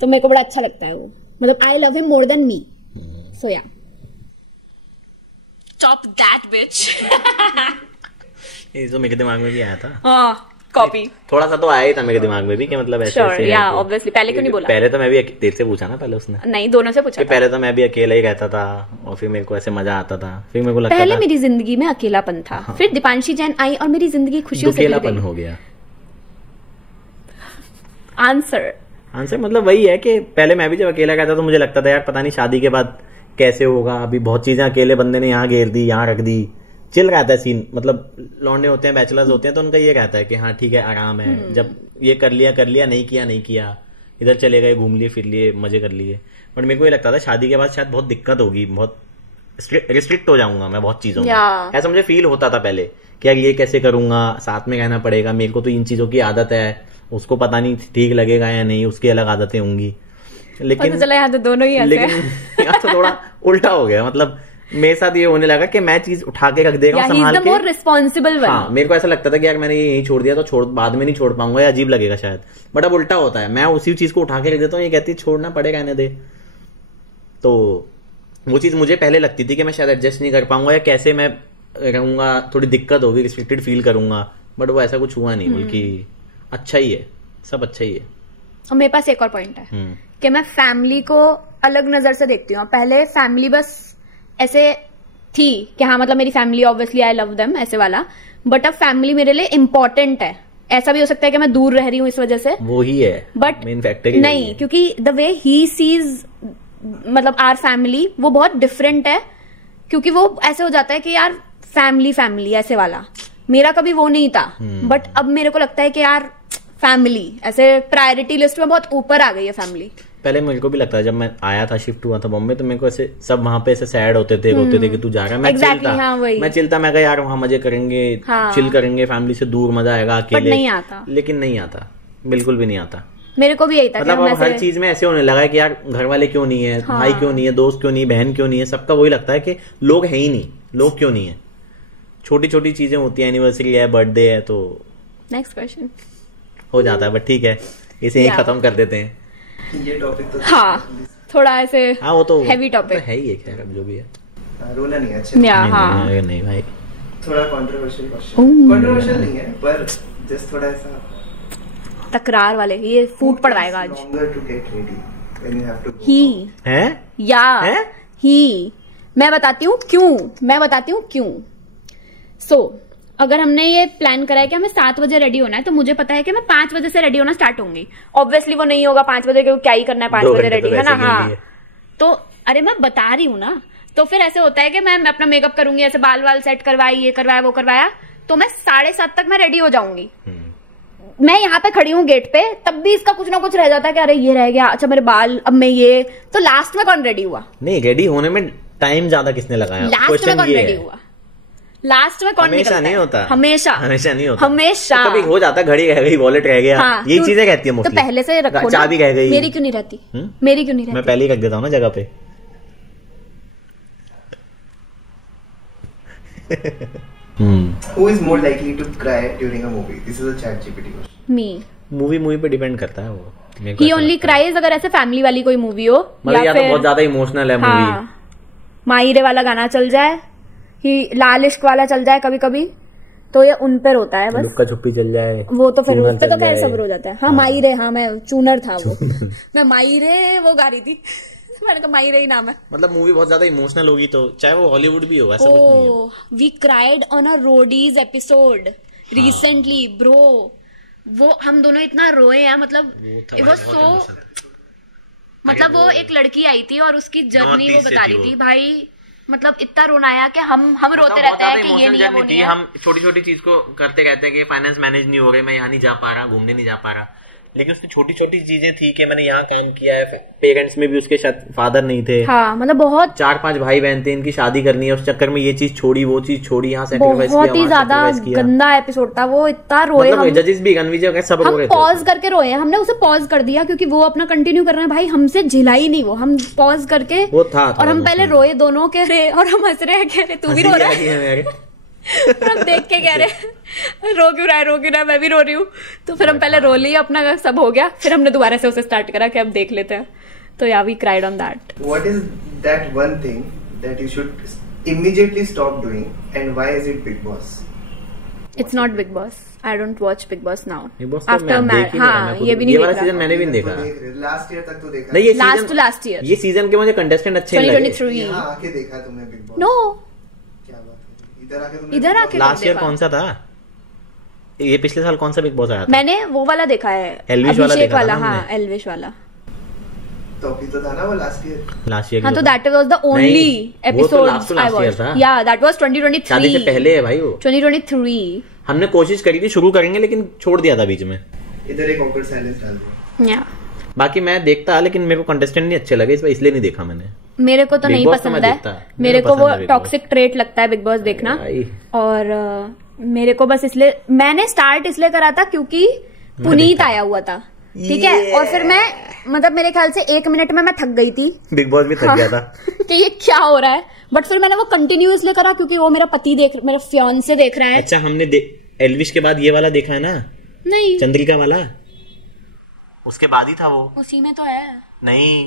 तो मेरे को बड़ा अच्छा लगता है वो, मतलब I love him more than me, so yeah stop that बिच। ये तो मेरे दिमाग में भी आया था, हाँ कॉपी थोड़ा सा तो आया ही था मेरे दिमाग में भी कि मतलब ऐसे sure, या ऑब्वियसली। पहले क्यों नहीं बोला? पहले तो मैं भी तेरे से पूछा ना, पहले उसने नहीं दोनों से पूछा। पहले तो मैं भी अकेला ही रहता था और फिर मेरे को ऐसे मजा आता था, फिर मेरे को लगता पहले था मेरी जिंदगी में अकेलापन था, फिर दीपांशी जैन आई और मेरी जिंदगी खुशियों से भर गई। हो गया। आंसर मतलब वही है कि पहले मैं भी जब अकेला रहता तो मुझे लगता था यार पता नहीं शादी के बाद कैसे होगा, अभी बहुत चीजें अकेले बंदे ने यहाँ घेर दी, यहाँ रख दी, चिल रहता है सीन। मतलब लौंडे होते हैं, बैचलर्स होते हैं तो उनका ये रहता है कि हाँ ठीक है आराम है, जब ये कर लिया, नहीं किया, इधर चले गए, घूम लिए, फिर लिए, मजे कर लिए। बट मेरे को ये लगता था शादी के बाद शायद बहुत दिक्कत होगी, बहुत रिस्ट्रिक्ट हो जाऊंगा मैं बहुत चीजों में, ऐसा मुझे फील होता था पहले कि यार ये कैसे करूंगा, साथ में रहना पड़ेगा, मेरे को तो इन चीजों की आदत है, उसको पता नहीं ठीक लगेगा या नहीं, उसकी अलग आदतें होंगी। लेकिन चला यहाँ तो दोनों ही लेकिन यहाँ तो थोड़ा उल्टा हो गया, मतलब मेरे साथ ये होने लगा कि मैं चीज उठा के रख देगा संभाल के, रिस्पॉन्सिबल वन। हाँ, मेरे को ऐसा लगता था कि यार मैंने ये यहीं छोड़ दिया तो बाद में नहीं छोड़ पाऊंगा या अजीब लगेगा शायद, बट अब उल्टा होता है, मैं उसी चीज को उठा के रख देता हूँ, ये कहती है छोड़ना पड़ेगा रहने दे। तो वो चीज मुझे पहले लगती थी कि मैं शायद एडजस्ट नहीं कर पाऊंगा या कैसे मैं रहूंगा, थोड़ी दिक्कत होगी, रिस्ट्रिक्टेड फील करूंगा, बट वो ऐसा कुछ हुआ नहीं, बल्कि अच्छा ही है, सब अच्छा ही है। और मेरे पास एक और पॉइंट है कि मैं फैमिली को अलग नजर से देखती हूँ। पहले फैमिली बस ऐसे थी कि हाँ मतलब मेरी family obviously I love them ऐसे वाला, बट अब फैमिली मेरे लिए इम्पोर्टेंट है, ऐसा भी हो सकता है कि मैं दूर रह रही हूँ इस वजह से, वो ही है बट मेन फैक्टर नहीं, क्योंकि द वे ही सीज मतलब आर फैमिली वो बहुत डिफरेंट है, क्योंकि वो ऐसे हो जाता है कि यार फैमिली ऐसे वाला, मेरा कभी वो नहीं था, बट अब मेरे को लगता है कि यार फैमिली ऐसे प्रायोरिटी लिस्ट में बहुत ऊपर आ गई है फैमिली। पहले मुझे को भी लगता है, जब मैं आया था, शिफ्ट हुआ था बॉम्बे, तो मेरे को ऐसे सब वहां पे ऐसे सैड होते थे, रोते थे कि तू जा रहा है। मैं Exactly, हाँ, वही। मैं चिल्ता, मैं कहा यार वहां मजे करेंगे, चिल करेंगे, फैमिली से दूर मजा आएगा अकेले, नहीं आता, लेकिन नहीं आता, बिल्कुल भी नहीं आता। मेरे को भी यही था, मतलब अब हर चीज में ऐसे होने लगा है कि यार घर वाले क्यों नहीं है, भाई क्यों नहीं है, दोस्त क्यों नहीं है, बहन क्यों नहीं है, सबका वही लगता है कि लोग है ही नहीं, लोग क्यों नहीं है। छोटी छोटी चीजें होती है, एनिवर्सरी है, बर्थडे है, तो नेक्स्ट क्वेश्चन हो जाता है, बट ठीक है, इसे ही खत्म कर देते हैं। ये टॉपिक तो हाँ थोड़ा ऐसे हाँ वो तो हैवी टॉपिक है ही, खैर अब जो भी है, रोना नहीं है अच्छा, नहीं भाई, थोड़ा कंट्रोवर्शियल क्वेश्चन, कंट्रोवर्शियल नहीं है पर जस्ट थोड़ा ऐसा तकरार वाले, ये फूट पड़वाएगा आज। longer to get ready when you have to go he out? है या ही मैं बताती हूँ क्यों। सो अगर हमने ये प्लान करा है कि हमें 7 बजे रेडी होना है, तो मुझे पता है कि मैं 5 बजे से रेडी होना स्टार्ट होंगी। ऑब्वियसली वो नहीं होगा 5 बजे, क्योंकि क्या ही करना है 5 बजे रेडी, है ना। हाँ तो अरे मैं बता रही हूँ ना, तो फिर ऐसे होता है कि मैं अपना मेकअप करूंगी, ऐसे बाल वाल सेट करवाई, ये करवाया वो करवाया, तो मैं 7:30 तक मैं रेडी हो जाऊंगी। मैं यहाँ पे खड़ी हूँ गेट पे, तब भी इसका कुछ ना कुछ रह जाता है कि अरे ये रह गया, अच्छा मेरे बाल, अब मैं ये, तो लास्ट में कौन रेडी हुआ? नहीं, रेडी होने में टाइम ज्यादा किसने लगाया? लास्ट में कौन रेडी हुआ? लास्ट में कौन हमेशा नहीं होता, हमेशा नहीं होता, हमेशा तो कभी हो जाता, घड़ी रह गई, वॉलेट रह गया, हाँ, यही चीजें रहती है तो पहले से रखो, चाबी रह गई, मेरी क्यों नहीं रहती? मेरी क्यों नहीं रहती? मैं पहले ही रख देता हूँ ना जगह पे। Who is more likely to cry during a movie? This is a ChatGPT question. Me movie पे डिपेंड करता है वो, ही ओनली क्राइज अगर ऐसे फैमिली वाली कोई मूवी हो, या तो बहुत ज्यादा इमोशनल है मूवी, मायरे वाला गाना चल जाए, ही लाल इश्क वाला चल जाए कभी कभी, तो ये उन पर होता है बस। लुक्का छुपी चल जाए, वो तो फिर उस पे तो खैर सब्र हो जाता है। हाँ मायरे, हाँ मैं चूनर था वो मैं मायरे वो गा रही थी मैंने कहा मायरे ही नाम है। मतलब मूवी बहुत ज्यादा इमोशनल होगी तो चाहे वो हॉलीवुड भी हो, ऐसा कुछ नहीं है। We cried on a Roadies episode recently bro, वो हम दोनों इतना रोए हैं, मतलब वो सो, मतलब वो एक लड़की आई थी और उसकी जर्नी वो बता रही थी भाई, मतलब इतना रोना आया कि हम रोते रहते हैं कि ये नहीं है वो नहीं है। हम छोटी छोटी चीज को करते रहते हैं कि फाइनेंस मैनेज नहीं हो रहे, मैं यहाँ नहीं जा पा रहा, घूमने नहीं जा पा रहा, लेकिन उसकी छोटी छोटी चीजें थी कि मैंने यहाँ काम किया है, पेरेंट्स में भी उसके शायद फादर नहीं थे, हाँ मतलब बहुत 4-5 भाई बहन थे, इनकी शादी करनी है, उस चक्कर में ये चीज छोड़ी, वो चीज छोड़ी, यहाँ सेक्रीफाइस किया, बहुत ही ज्यादा गंदा एपिसोड था वो, इतना रोए हम, जजेस भी रणविजय वगैरह सब रो रहे थे, पॉज करके रोए, हमने उसे पॉज कर दिया क्योंकि वो अपना कंटिन्यू कर रहे हैं भाई, हमसे झिलाई नहीं वो, हम पॉज करके वो था और हम पहले रोए दोनों, कह रहे और हम हंस रहे हैं, कह रहे तू भी रो रहा है और हम देख के कह रहे रो क्यों रहा है, मैं भी रो रही हूँ। तो फिर हम पहले रो लिए, अपना सब हो गया, फिर हमने दोबारा से उसे स्टार्ट करा कि अब देख लेते हैं, तो yeah we cried on that. What is that one thing that you should immediately stop doing and why is it Big Boss? It's not Big Boss. I don't watch Big Boss now. After marriage, हाँ ये भी नहीं, ये वाला सीजन मैंने भी नहीं देखा, लास्ट ईयर तक तो देखा नहीं, ये लास्ट ईयर ये सीजन के मुझे कंटेस्टेंट अच्छे लगे। 2023 यहाँ आके देखा तुमने बिग बॉस? नो, क्या बात है, इधर आके लास्ट ईयर कौन सा था? ये पिछले साल कौन सा बिग बॉस आया था? मैंने वो वाला देखा है, एल्विश वाला देखा वाला, था हाँ एल्विश वाला, तो अभी तो था ना वो लास्ट ईयर। हाँ तो that was the only episode I watched, या दैट वाज 2023, शादी से पहले है भाई वो, 2023। हमने कोशिश करी थी शुरू करेंगे लेकिन छोड़ दिया था बीच में, इधर एक ऑकवर्ड साइलेंस डाल दिया। या बाकी मैं देखता, लेकिन मेरे को कंटेस्टेंट नहीं अच्छे लगे, इसलिए नहीं देखा मैंने। मेरे को तो नहीं पसंद है, मेरे को वो टॉक्सिक ट्रेट लगता है बिग बॉस देखना, और मेरे को बस इसलिए मैंने स्टार्ट इसलिए करा था क्योंकि पुनीत आया हुआ था, ठीक है, और फिर मैं मतलब मेरे ख्याल से 1 मिनट में मैं थक गई थी, बिग बॉस भी थक गया था कि ये क्या हो रहा है, बट फिर मैंने वो कंटिन्यू इसलिए करा क्योंकि वो मेरा पति देख, मेरा फियांसे देख रहा है। अच्छा, हमने एल्विश के बाद ये वाला देखा है ना? नहीं, चंद्रिका वाला उसके बाद ही था वो, उसी में तो है। नहीं,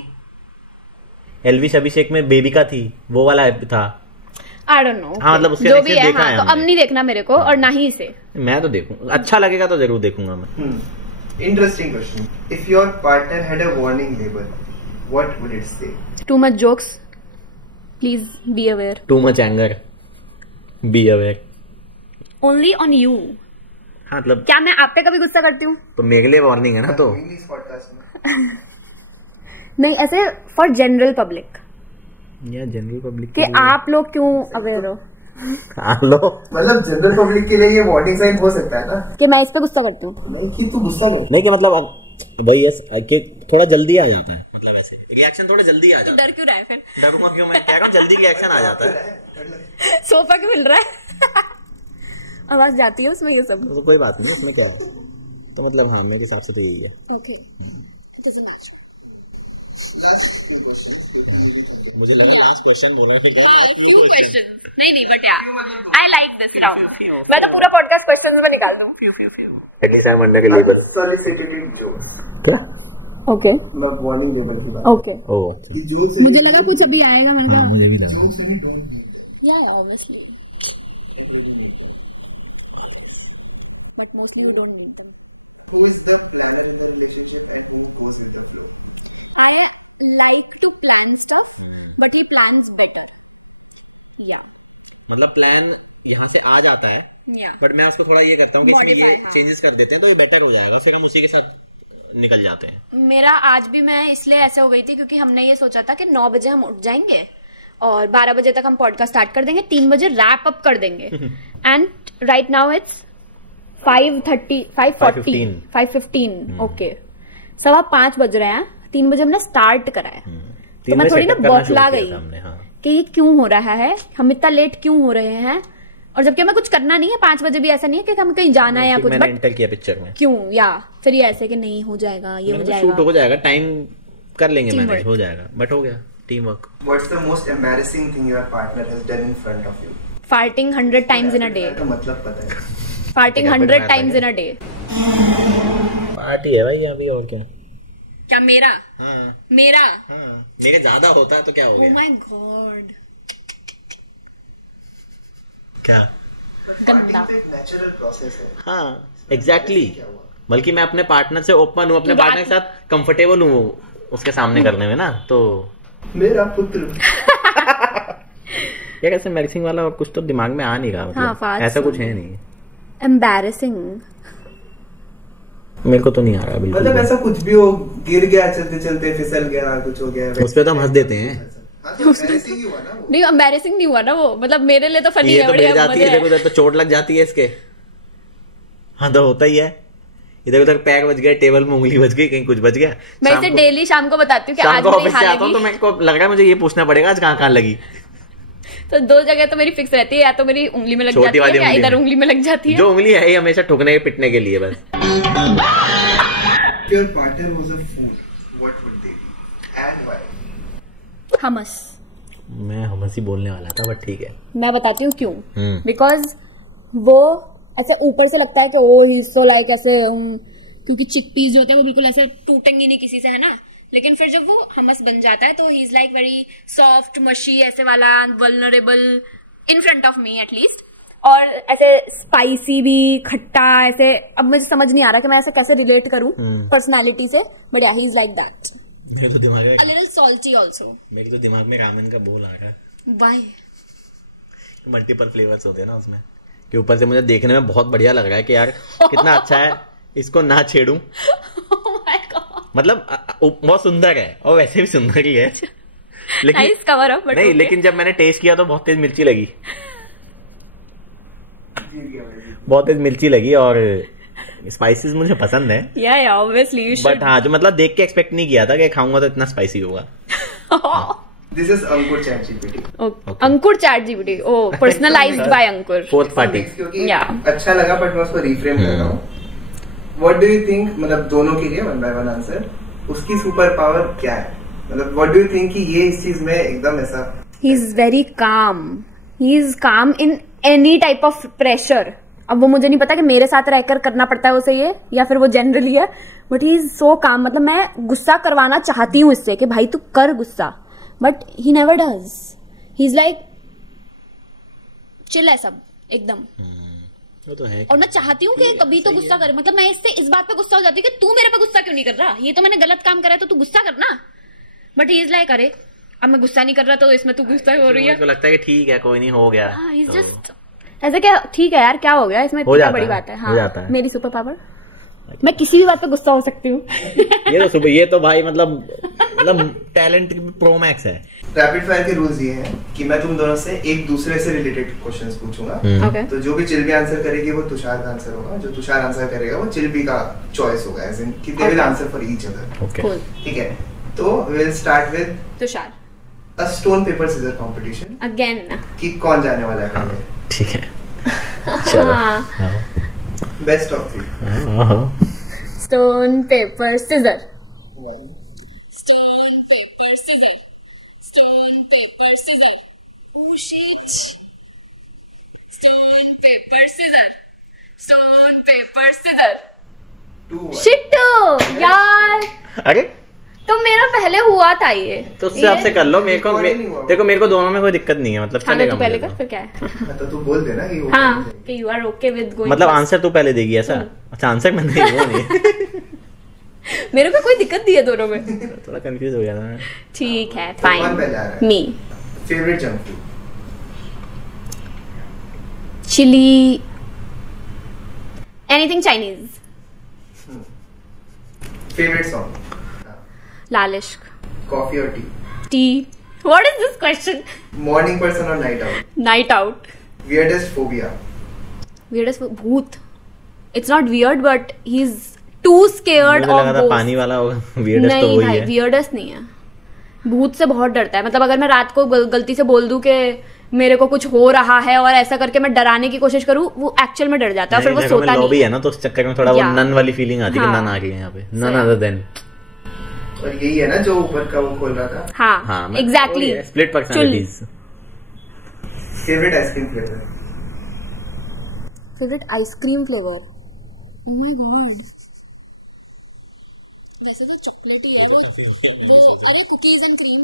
एल्विश अभिषेक में बेबिका थी, वो वाला था। I don't know. हाँ मतलब उसके जो भी है, देखा हाँ, है तो अब नहीं देखना मेरे को, और ना ही इसे। मैं तो देखूंगा, अच्छा लगेगा तो जरूर देखूंगा मैं। Interesting question. If your partner had a warning label, what would it say? Too much jokes. Please be aware. Too much anger. Be aware. Only on you. हाँ मतलब क्या मैं आप पे कभी गुस्सा करती हूँ? तो मेरे लिए वार्निंग है ना। तो इस पॉडकास्ट में नहीं, ऐसे फॉर जनरल पब्लिक, या जनरल पब्लिक कि आप लोग क्यों अवेयर हो आप लोग मतलब जनरल पब्लिक के लिए ये वार्निंग साइन हो सकता है ना कि मैं इस पे गुस्सा करती हूँ? नहीं कि तू गुस्सा कर नहीं कि मतलब वही है कि थोड़ा जल्दी आ जाता है, मतलब ऐसे रिएक्शन थोड़ा जल्दी आ जाता है। डर क्यों रहा है फिर? डरूंगा क्यों? मैं कह रहा हूँ जल्दी रिएक्शन आ जाता है। सोफा क्यों मिल रहा है? आवाज जाती है उसमें ये सब। तो कोई बात नहीं, उसमें क्या है। तो मतलब हाँ, मेरे हिसाब से तो यही है। ओके, मुझे लगा लास्ट क्वेश्चन बोल रहे थे क्या? few questions. नहीं but I like this round. मैं तो पूरा पॉडकास्ट क्वेश्चंस में निकाल दूं। एटलीस्ट आई एम अंडर के लेबर सॉलिसिटेटेड जोक्स। क्या? ओके मैं वार्निंग लेवल की बात। ओके, ओह अच्छा, जोक्स मुझे लगा कुछ अभी आएगा। मैंने कहा मुझे भी लगा। जोक्स नहीं डोंट या obviously, but mostly you don't need them. Who is the planner in the relationship and who goes with the flow? I like to plan stuff, but he plans better. Yeah. मतलब प्लान यहाँ से आ जाता है, Yeah. बट मैं उसको थोड़ा ये करता हूँ कि इसमें ये Modify, हाँ। चेंजेस कर देते हैं तो ये बेटर हो जाएगा, फिर हम उसी के साथ निकल जाते हैं। मेरा आज भी मैं इसलिए ऐसे हो गई थी क्योंकि हमने ये सोचा था कि 9 बजे हम उठ जाएंगे और 12 बजे तक हम पॉडकास्ट स्टार्ट कर देंगे, 3 बजे रैप अप कर देंगे। And right now it's 5:15 okay, 5:15 बज रहे हैं, 3 बजे हमने स्टार्ट करा है। तो मैं थोड़ी ना बौखला गई कि ये क्यों हो रहा है, हम इतना लेट क्यों हो रहे हैं, और जबकि हमें कुछ करना नहीं है। 5 बजे भी ऐसा नहीं है कि हमें कहीं जाना है या कुछ, मैंने एंटर किया पिक्चर में क्यों, या फिर ये ऐसे कि नहीं हो जाएगा, ये हो शूट जाएगा, हो जाएगा, टाइम कर लेंगे, Teamwork. मैनेज हो जाएगा, बट हो गया team work. What's the most embarrassing thing your partner has done in front of you? Farting 100 times in a day, तो मतलब पता है। Farting 100 times in a day. Party है भाई अभी, और क्या? क्या मेरा? हाँ मेरा? हाँ, मेरे ज्यादा होता तो क्या हो ओह गया? माय गॉड, क्या? गंदा। नेचुरल प्रोसेस है। हाँ एग्जैक्टली, बल्कि मैं अपने पार्टनर से ओपन हूँ, अपने पार्टनर के साथ कंफर्टेबल हूँ उसके सामने करने में ना, तो मेरा पुत्र ये कैसे मैक्सिंग वाला और कुछ तो दिमाग में आ नहीं रहा, मतलब हाँ, ऐसा कुछ है नहीं, एम्बैरेसिंग मेरे को तो नहीं आ रहा बिल्कुल। मतलब ऐसा कुछ भी हो, गिर गया चलते चलते, फिसल गया, कुछ हो गया, उस पे तो हम हंस देते हैं। हाँ तो embarrassing ही हुआ ना वो। नहीं, एम्बैरेसिंग नहीं हुआ ना वो, मतलब मेरे लिए तो फनी ये है, तो बढ़िया गिर जाती है, मजा देखो तो चोट लग जाती है इसके। हाँ तो होता ही है, इधर उधर पैर बच गए, टेबल में उंगली बच गई, कहीं कुछ बच गया। मैं इसे डेली शाम को बताती हूँ कि शाम आज को मेरी ऑफिस से आता हूँ तो हालत, मेरे को लग रहा है मुझे ये पूछना पड़ेगा आज कहाँ कहाँ लगी। तो 2 जगह तो मेरी फिक्स रहती है, या तो मेरी उंगली में लग छोटी जाती है वाली या उंगली इधर में। उंगली में लग जाती है। जो उंगली है ही हमेशा ठुकने पिटने के लिए बस। Your partner was a fool. What would they be and why? हमस, मैं हमसी बोलने वाला था, बट ठीक है। मैं बताती हूँ क्यों। हम्म। बिकॉज वो ऐसे ऊपर से लगता है कि ओ ही सो लाइक ऐसे, क्योंकि चिकपीस जो होते हैं वो बिल्कुल ऐसे टूटेंगे नहीं किसी से, है ना। लेकिन फिर जब वो हमस बन जाता है तो he is like very soft मशी ऐसे वाला, vulnerable in front of me at least, और ऐसे स्पाइसी भी, खट्टा ऐसे। अब मुझे समझ नहीं आ रहा कि मैं ऐसे कैसे रिलेट करूं पर्सनालिटी से, बट या ही इज लाइक दैट। मेरे तो दिमाग में अ लिटिल सॉल्टी आल्सो। मेरे तो दिमाग में रामेन का बोल आ रहा है। व्हाई? मल्टीपल फ्लेवर्स होते हैं ना उसमें, कि ऊपर से मुझे देखने में बहुत बढ़िया लग रहा है कि यार कितना अच्छा है, इसको ना छेड़ूं। मतलब बहुत सुंदर है और वैसे भी सुंदर ही है, लेकिन नाइस कवर अप, बट नहीं, लेकिन जब मैंने टेस्ट किया तो बहुत तेज मिर्ची लगी, बहुत तेज मिर्ची लगी। और स्पाइसेस मुझे पसंद है, या ऑब्वियसली यू बट हाँ जो मतलब देख के एक्सपेक्ट नहीं किया था कि खाऊंगा तो इतना स्पाइसी होगा। This is Ankur ChatGPT. Ankur chat GPT, oh personalised by Ankur, fourth party. क्योंकि Yeah. अच्छा लगा, बट मैं उसको रिफ्रेम कर रहा हूँ। What do you think, मतलब दोनों के लिए 1 by 1 आंसर, उसकी सुपर पावर क्या है? मतलब what do you think कि ये इस चीज में एकदम ऐसा? ही is very calm, he is काम in any type of pressure. अब वो मुझे नहीं पता कि मेरे साथ रहकर करना पड़ता है उसे ये, या फिर वो जनरली है, बट ही इज सो काम। मतलब मैं गुस्सा करवाना चाहती हूँ इससे कि भाई तू कर गुस्सा, but he never does. He is like chill है सब एकदम। वो तो है। और मैं चाहती हूँ कि कभी तो गुस्सा करे, मतलब मैं इससे इस बात पे गुस्सा हो जाती हूँ कि तू मेरे पे गुस्सा क्यों नहीं कर रहा, ये तो मैंने गलत काम करा है तो तू गुस्सा करना। बट ही इज लाइक अरे अब मैं गुस्सा नहीं कर रहा तो इसमें तू गुस्सा हो रही है। मुझे लगता है कि ठीक है, कोई नहीं, हो गया। हाँ, he's just ऐसे क्या, ठीक है यार, क्या हो गया इसमें, इतनी बड़ी बात है। हाँ, हो जाता है। मेरी सुपर पावर, मैं किसी भी बात पे गुस्सा हो सकती हूँ। ये तो भाई मतलब टैलेंट प्रो मैक्स है। रैपिड फायर के रूल्स ये हैं कि मैं तुम दोनों से एक दूसरे से रिलेटेड क्वेश्चंस पूछूंगा। Okay. तो जो भी चिल्बी आंसर करेगी वो तुषार का आंसर होगा, जो तुषार आंसर करेगा वो चिल्बी का चॉइस होगा, एज इन कि they will answer for each other. Okay, ठीक है, तो we will start with Tushar. A stone paper scissor competition again कि कौन जाने वाला है पहले। ठीक है, चलो। Best of 3। Stone paper scissor. Stone, paper, scissor. Stone, paper, scissor. Oh shit. Stone, paper, scissor. Stone, paper, scissor. 2-1। Shit यार, अरे तो मेरा पहले हुआ था ये, तो उससे आपसे कर लो। मेरे को देखो, मेरे को दोनों में कोई दिक्कत नहीं है, मतलब हाँ, चलेगा। तू पहले कर, फिर क्या है। तो तू बोल देना कि हाँ, कि you are okay with going, मतलब आंसर तू पहले देगी ऐसा। अच्छा, आंसर मैं नहीं, वो नहीं। मेरे को कोई दिक्कत नहीं है दोनों में। थोड़ा कंफ्यूज हो गया था मैं। ठीक है, कौन पहले आ रहा फाइन। है? Me. Favourite junk food? Chilli, anything Chinese. Favourite song? Lal Ishq. Coffee और tea? Tea. What is this question? Morning person और night out? Night out. Weirdest phobia? weirdest भूत। It's not weird but he is too scared मुझे ऑफ लगा था बोथ। पानी वाला होगा। weirdest तो नहीं वही भाई, है। वियर्डेस्ट नहीं है। भूत से बहुत डरता है, मतलब अगर मैं रात को गलती से बोल दूं कि मेरे को कुछ हो रहा है और ऐसा करके मैं डराने की कोशिश करूं, वो एक्चुअल में डर जाता है, फिर वो सोता नहीं लॉबी है ना, तो उस चक्कर में थोड़ा वो Yeah. नन वाली फीलिंग आती है कि हाँ. नन आ गई है यहाँ पे, नन अदर देन। और यही है ना जो ऊपर का वो खोल रहा था? हाँ, हाँ, exactly. Split personalities. Favourite ice cream flavour? Favourite ice cream flavour? Oh my God, वैसे तो चॉकलेट ही है वो अरे cookies and cream.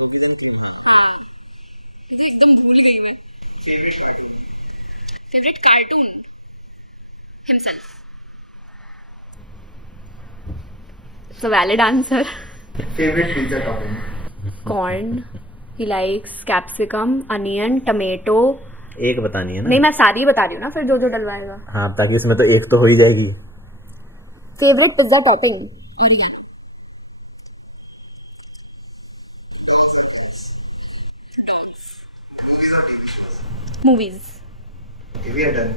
Cookies and cream, हाँ, मुझे एकदम भूल गई मैं। Favourite cartoon? Himself. It's a valid answer. Favourite pizza topping? Corn, he likes capsicum, onion, tomato. एक बतानी है ना? नहीं, मैं सारी बता रही हूँ ना, फिर जो जो डलवाएगा। हाँ, ताकि उसमें तो एक तो हो ही जाएगी। Favourite pizza topping? Movies. We are done.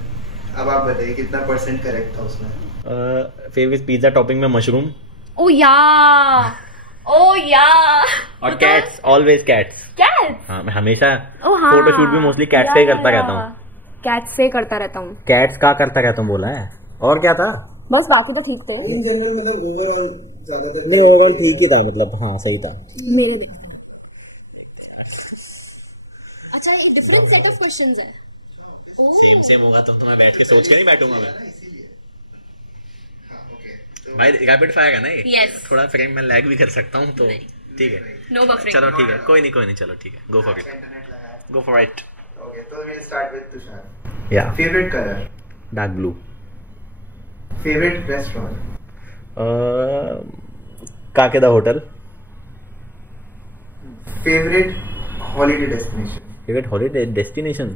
अब आप बताइए कितना परसेंट करेक्ट था उसमें? फेवरेट पिज्जा टॉपिंग में मशरूम ओ या, ओ या। और कैट्स, ऑलवेज कैट्स। कैट्स? हाँ, मैं हमेशा ओ हाँ, फोटो शूट भी मोस्टली कैट्स से ही करता रहता हूँ। कैट्स से करता रहता हूँ। कैट्स का करता रहता हूँ बोला है। और क्या था? बस, बाकी तो ठीक थे। नहीं, ओवरऑल ठीक ही था, मतलब हाँ सही था। अच्छा, ये डिफरेंट सेट ऑफ क्वेश्चंस है। सेम होगा तो मैं बैठ के सोच के नहीं बैठूंगा मैं। भाई रैपिड फायर है ना ये? Yes. थोड़ा फ्रेम में लैग भी कर सकता हूँ, तो ठीक है। No buffering. चलो ठीक है, कोई नहीं, चलो ठीक है, go for it. Go for it. Okay, तो we'll start with तुषार। या favourite colour? Dark blue. Favourite restaurant? Kake Da hotel. Favourite holiday destination? Favourite holiday destination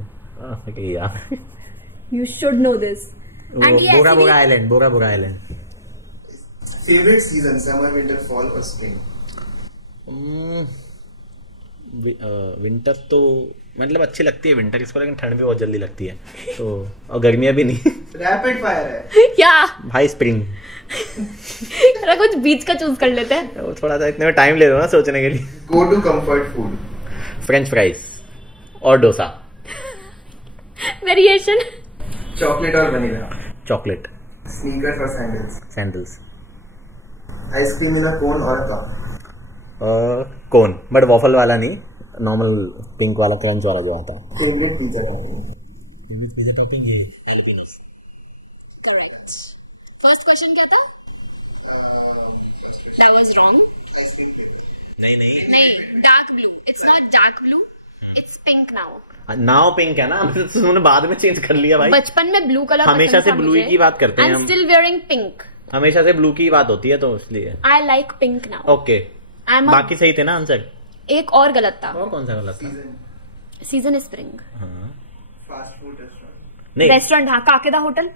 यार, you should know this. Bora Bora island. Favourite season? Summer, winter, fall और स्प्रिंग? विंटर तो मतलब अच्छी लगती है विंटर इसको, लेकिन ठंड भी बहुत जल्दी लगती है तो, और गर्मियां भी नहीं। रैपिड फायर है क्या भाई? स्प्रिंग। अरे कुछ बीच का चूज कर लेते हैं। वो थोड़ा सा इतने में टाइम ले दो ना सोचने के लिए। Go to comfort food? French fries और डोसा। वेरिएशन? चॉकलेट और वनीला? चॉकलेट। स्नीकर्स और sandals? Sandals. Ice cream in a cone और a cup? Cone, but waffle वाला नहीं, नॉर्मल पिंक वाला, क्रंच वाला जो आता है। Favourite pizza topping? Pizza topping ये जैलपिनोस। करेक्ट। फर्स्ट क्वेश्चन क्या था? That was wrong. नहीं, dark blue. It's not dark blue, it's pink now pink है ना, तुमने बाद में चेंज कर लिया भाई। बचपन में ब्लू कलर हमेशा से ब्लू की बात करते हैं हम। Still wearing pink. हमेशा से ब्लू की बात होती है तो इसलिए। I like pink now. Okay, बाकी सही थे ना आंसर? एक और गलत था। और कौन सा गलत था? Season spring. हाँ, फास्ट फूड रेस्टोरेंट नहीं रेस्टोरेंट, हाँ, काकेदा होटल।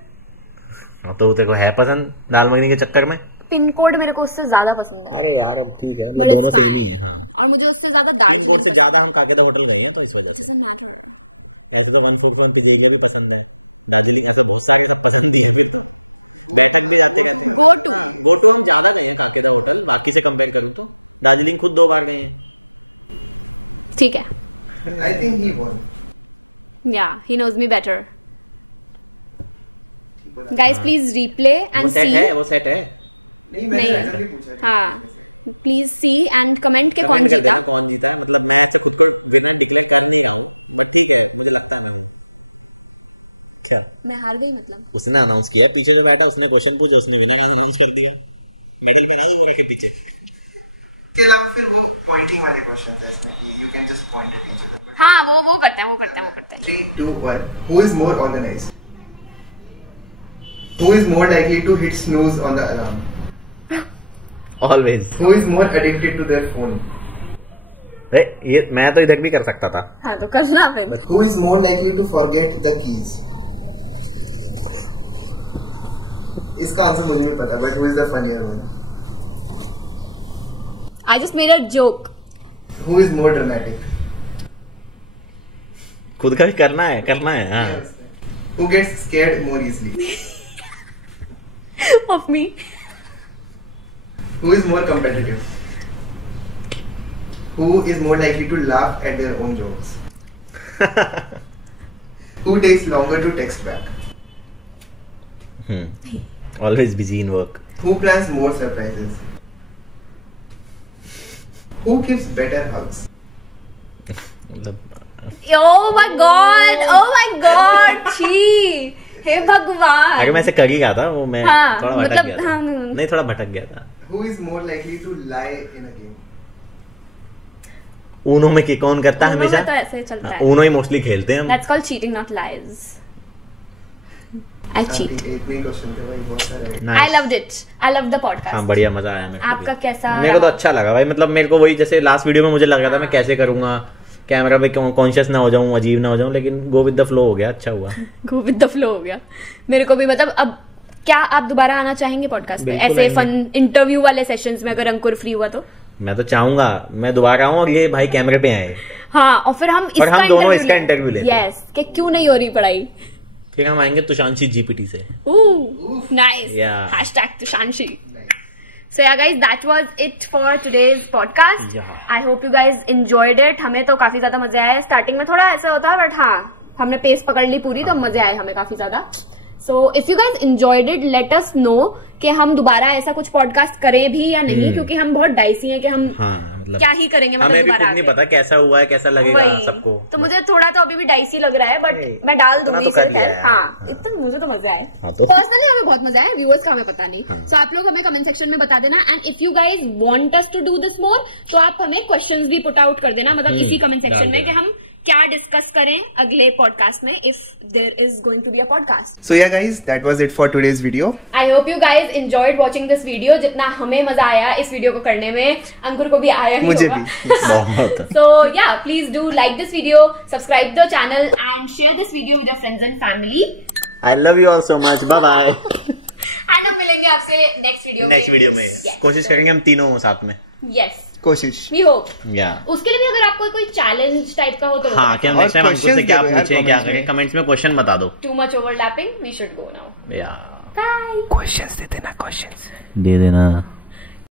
हाँ, तो तेरे को है पसंद दाल मखनी के चक्कर में? पिन कोड मेरे को उससे ज्यादा पसंद है। अरे यार अब ठीक है, मैं दोनों से नहीं है। और मुझे उससे ज्यादा डार्क पिन कोड से ज्यादा हम काकेदा होटल गए हैं, तो इस वजह से ऐसे तो 141 की एरिया भी पसंद है, दार्जिलिंग का तो बहुत सारे सब पसंद है। बैठक में जाते हैं वो तो हम ज्यादा नहीं काकेदा होटल, बाकी के बंदे को दार्जिलिंग खुद 2 बार प्लीज सी एंड कमेंट के कौन करता है। मतलब मैं तो खुद को डिक्लेयर कर नहीं रहा हूँ, बट ठीक है, मुझे लगता है मैं हार गई। मतलब उसने अनाउंस किया, पीछे जो बैठा उसने क्वेश्चन पूछा, उसने विनर अनाउंस कर दिया, मेडल भी नहीं है पीछे। क्या फिर वो पॉइंटिंग वाले क्वेश्चन है इसमें, you can just point at each other. हाँ, वो करते हैं। 3, 2, 1 Who is more organized? Who is more likely to hit snooze on the alarm? Always. Who is more addicted to their phone? ये मैं तो इधर भी कर सकता था। हाँ, तो करना फिर। But who is more likely to forget the keys? इसका आंसर मुझे नहीं पता, but who is the funnier one? I just made a joke. Who is more dramatic? खुद का भी करना है हाँ। Who gets scared more easily? Of me. Who is more competitive? Who is more likely to laugh at their own jokes? Who takes longer to text back? Always busy in work. Who plans more surprises? Who gives better hugs? मतलब Oh my God! छी! हे भगवान! अगर मैं ऐसे कर ही रहा था, वो मैं हाँ, थोड़ा भटक मतलब गया था। हाँ, नहीं, थोड़ा भटक गया था। Who is more likely to lie in a game? Uno में की कौन करता है हमेशा? तो ऐसे चलता है। ऊनो ही मोस्टली खेलते हैं हम। That's called cheating, not lies. I cheat. एक नहीं क्वेश्चन थे भाई, बहुत सारे। I loved it. I loved the podcast. हाँ, बढ़िया मजा आया मेरे को। आपका कैसा? मेरे को तो अच्छा लगा भाई, मतलब मेरे को वही जैसे लास्ट वीडियो में मुझे लग रहा था मैं कैसे करूंगा, कैमरा पे कॉन्शियस ना हो जाऊं, अजीब ना हो जाऊं, लेकिन गो विद द फ्लो हो गया, अच्छा हुआ। गो विद द फ्लो हो गया। मेरे को भी मतलब अब क्या आप दोबारा आना चाहेंगे पॉडकास्ट पे, ऐसे फन इंटरव्यू वाले सेशंस में, अगर अंकुर फ्री हुआ तो? मैं तो चाहूंगा मैं दोबारा आऊं और ये भाई कैमरे पे आए। हाँ, और फिर हम दोनों इसका इंटरव्यू लें। यस, कि क्यों नहीं हो रही पढ़ाई। फिर हम आएंगे तुषांशी जीपीटी से। Nice, #तुषांशी। So yeah guys, that was it for today's podcast. I hope you guys enjoyed it. हमें तो काफी ज्यादा मजे आए। स्टार्टिंग में थोड़ा ऐसा होता है, बट हाँ, हमने पेस पकड़ ली पूरी, तो मजे आए हमें काफी ज्यादा। So if you guys enjoyed it, let us know कि हम दोबारा ऐसा कुछ पॉडकास्ट करें भी या नहीं, क्योंकि हम बहुत डाइसी हैं कि हम मतलब क्या ही करेंगे, मतलब हमें भी खुद नहीं पता कैसा हुआ है, कैसा लगेगा सबको। तो मुझे थोड़ा तो अभी भी डाइसी लग रहा है, बट मैं डाल दूंगी सिर्फ। हाँ, इतना मुझे तो मजा आया, पर्सनली हमें बहुत मजा आया, व्यूअर्स का हमें पता नहीं। तो आप लोग हमें कमेंट सेक्शन में बता देना, and if you guys want us to do this more, तो आप हमें क्वेश्चंस भी पुट आउट कर देना, मतलब इसी कमेंट सेक्शन में, कि हम क्या डिस्कस करें अगले पॉडकास्ट में, if there is going to be a podcast. So yeah guys, that was it for today's video. I hope you guys enjoyed watching this video, जितना हमें मजा आया इस वीडियो को करने में, अंकुर को भी आया ही मुझे होगा। भी बहुत। So yeah, please do like this video, subscribe the channel and share this video with your friends and family. I love you all so much. Bye bye. And हम मिलेंगे आपसे नेक्स्ट वीडियो में। Yes. कोशिश करेंगे हम तीनों साथ में। Yes. कोशिश। We hope. Yeah. उसके लिए भी अगर आपको कोई चैलेंज टाइप का हो तो हाँ, क्या नेक्स्ट टाइम हमसे क्या पूछें, क्या करें, कमेंट्स में क्वेश्चन बता दो। Too much overlapping, we should go now. Yeah. Bye. Questions दे देना, क्वेश्चंस दे देना।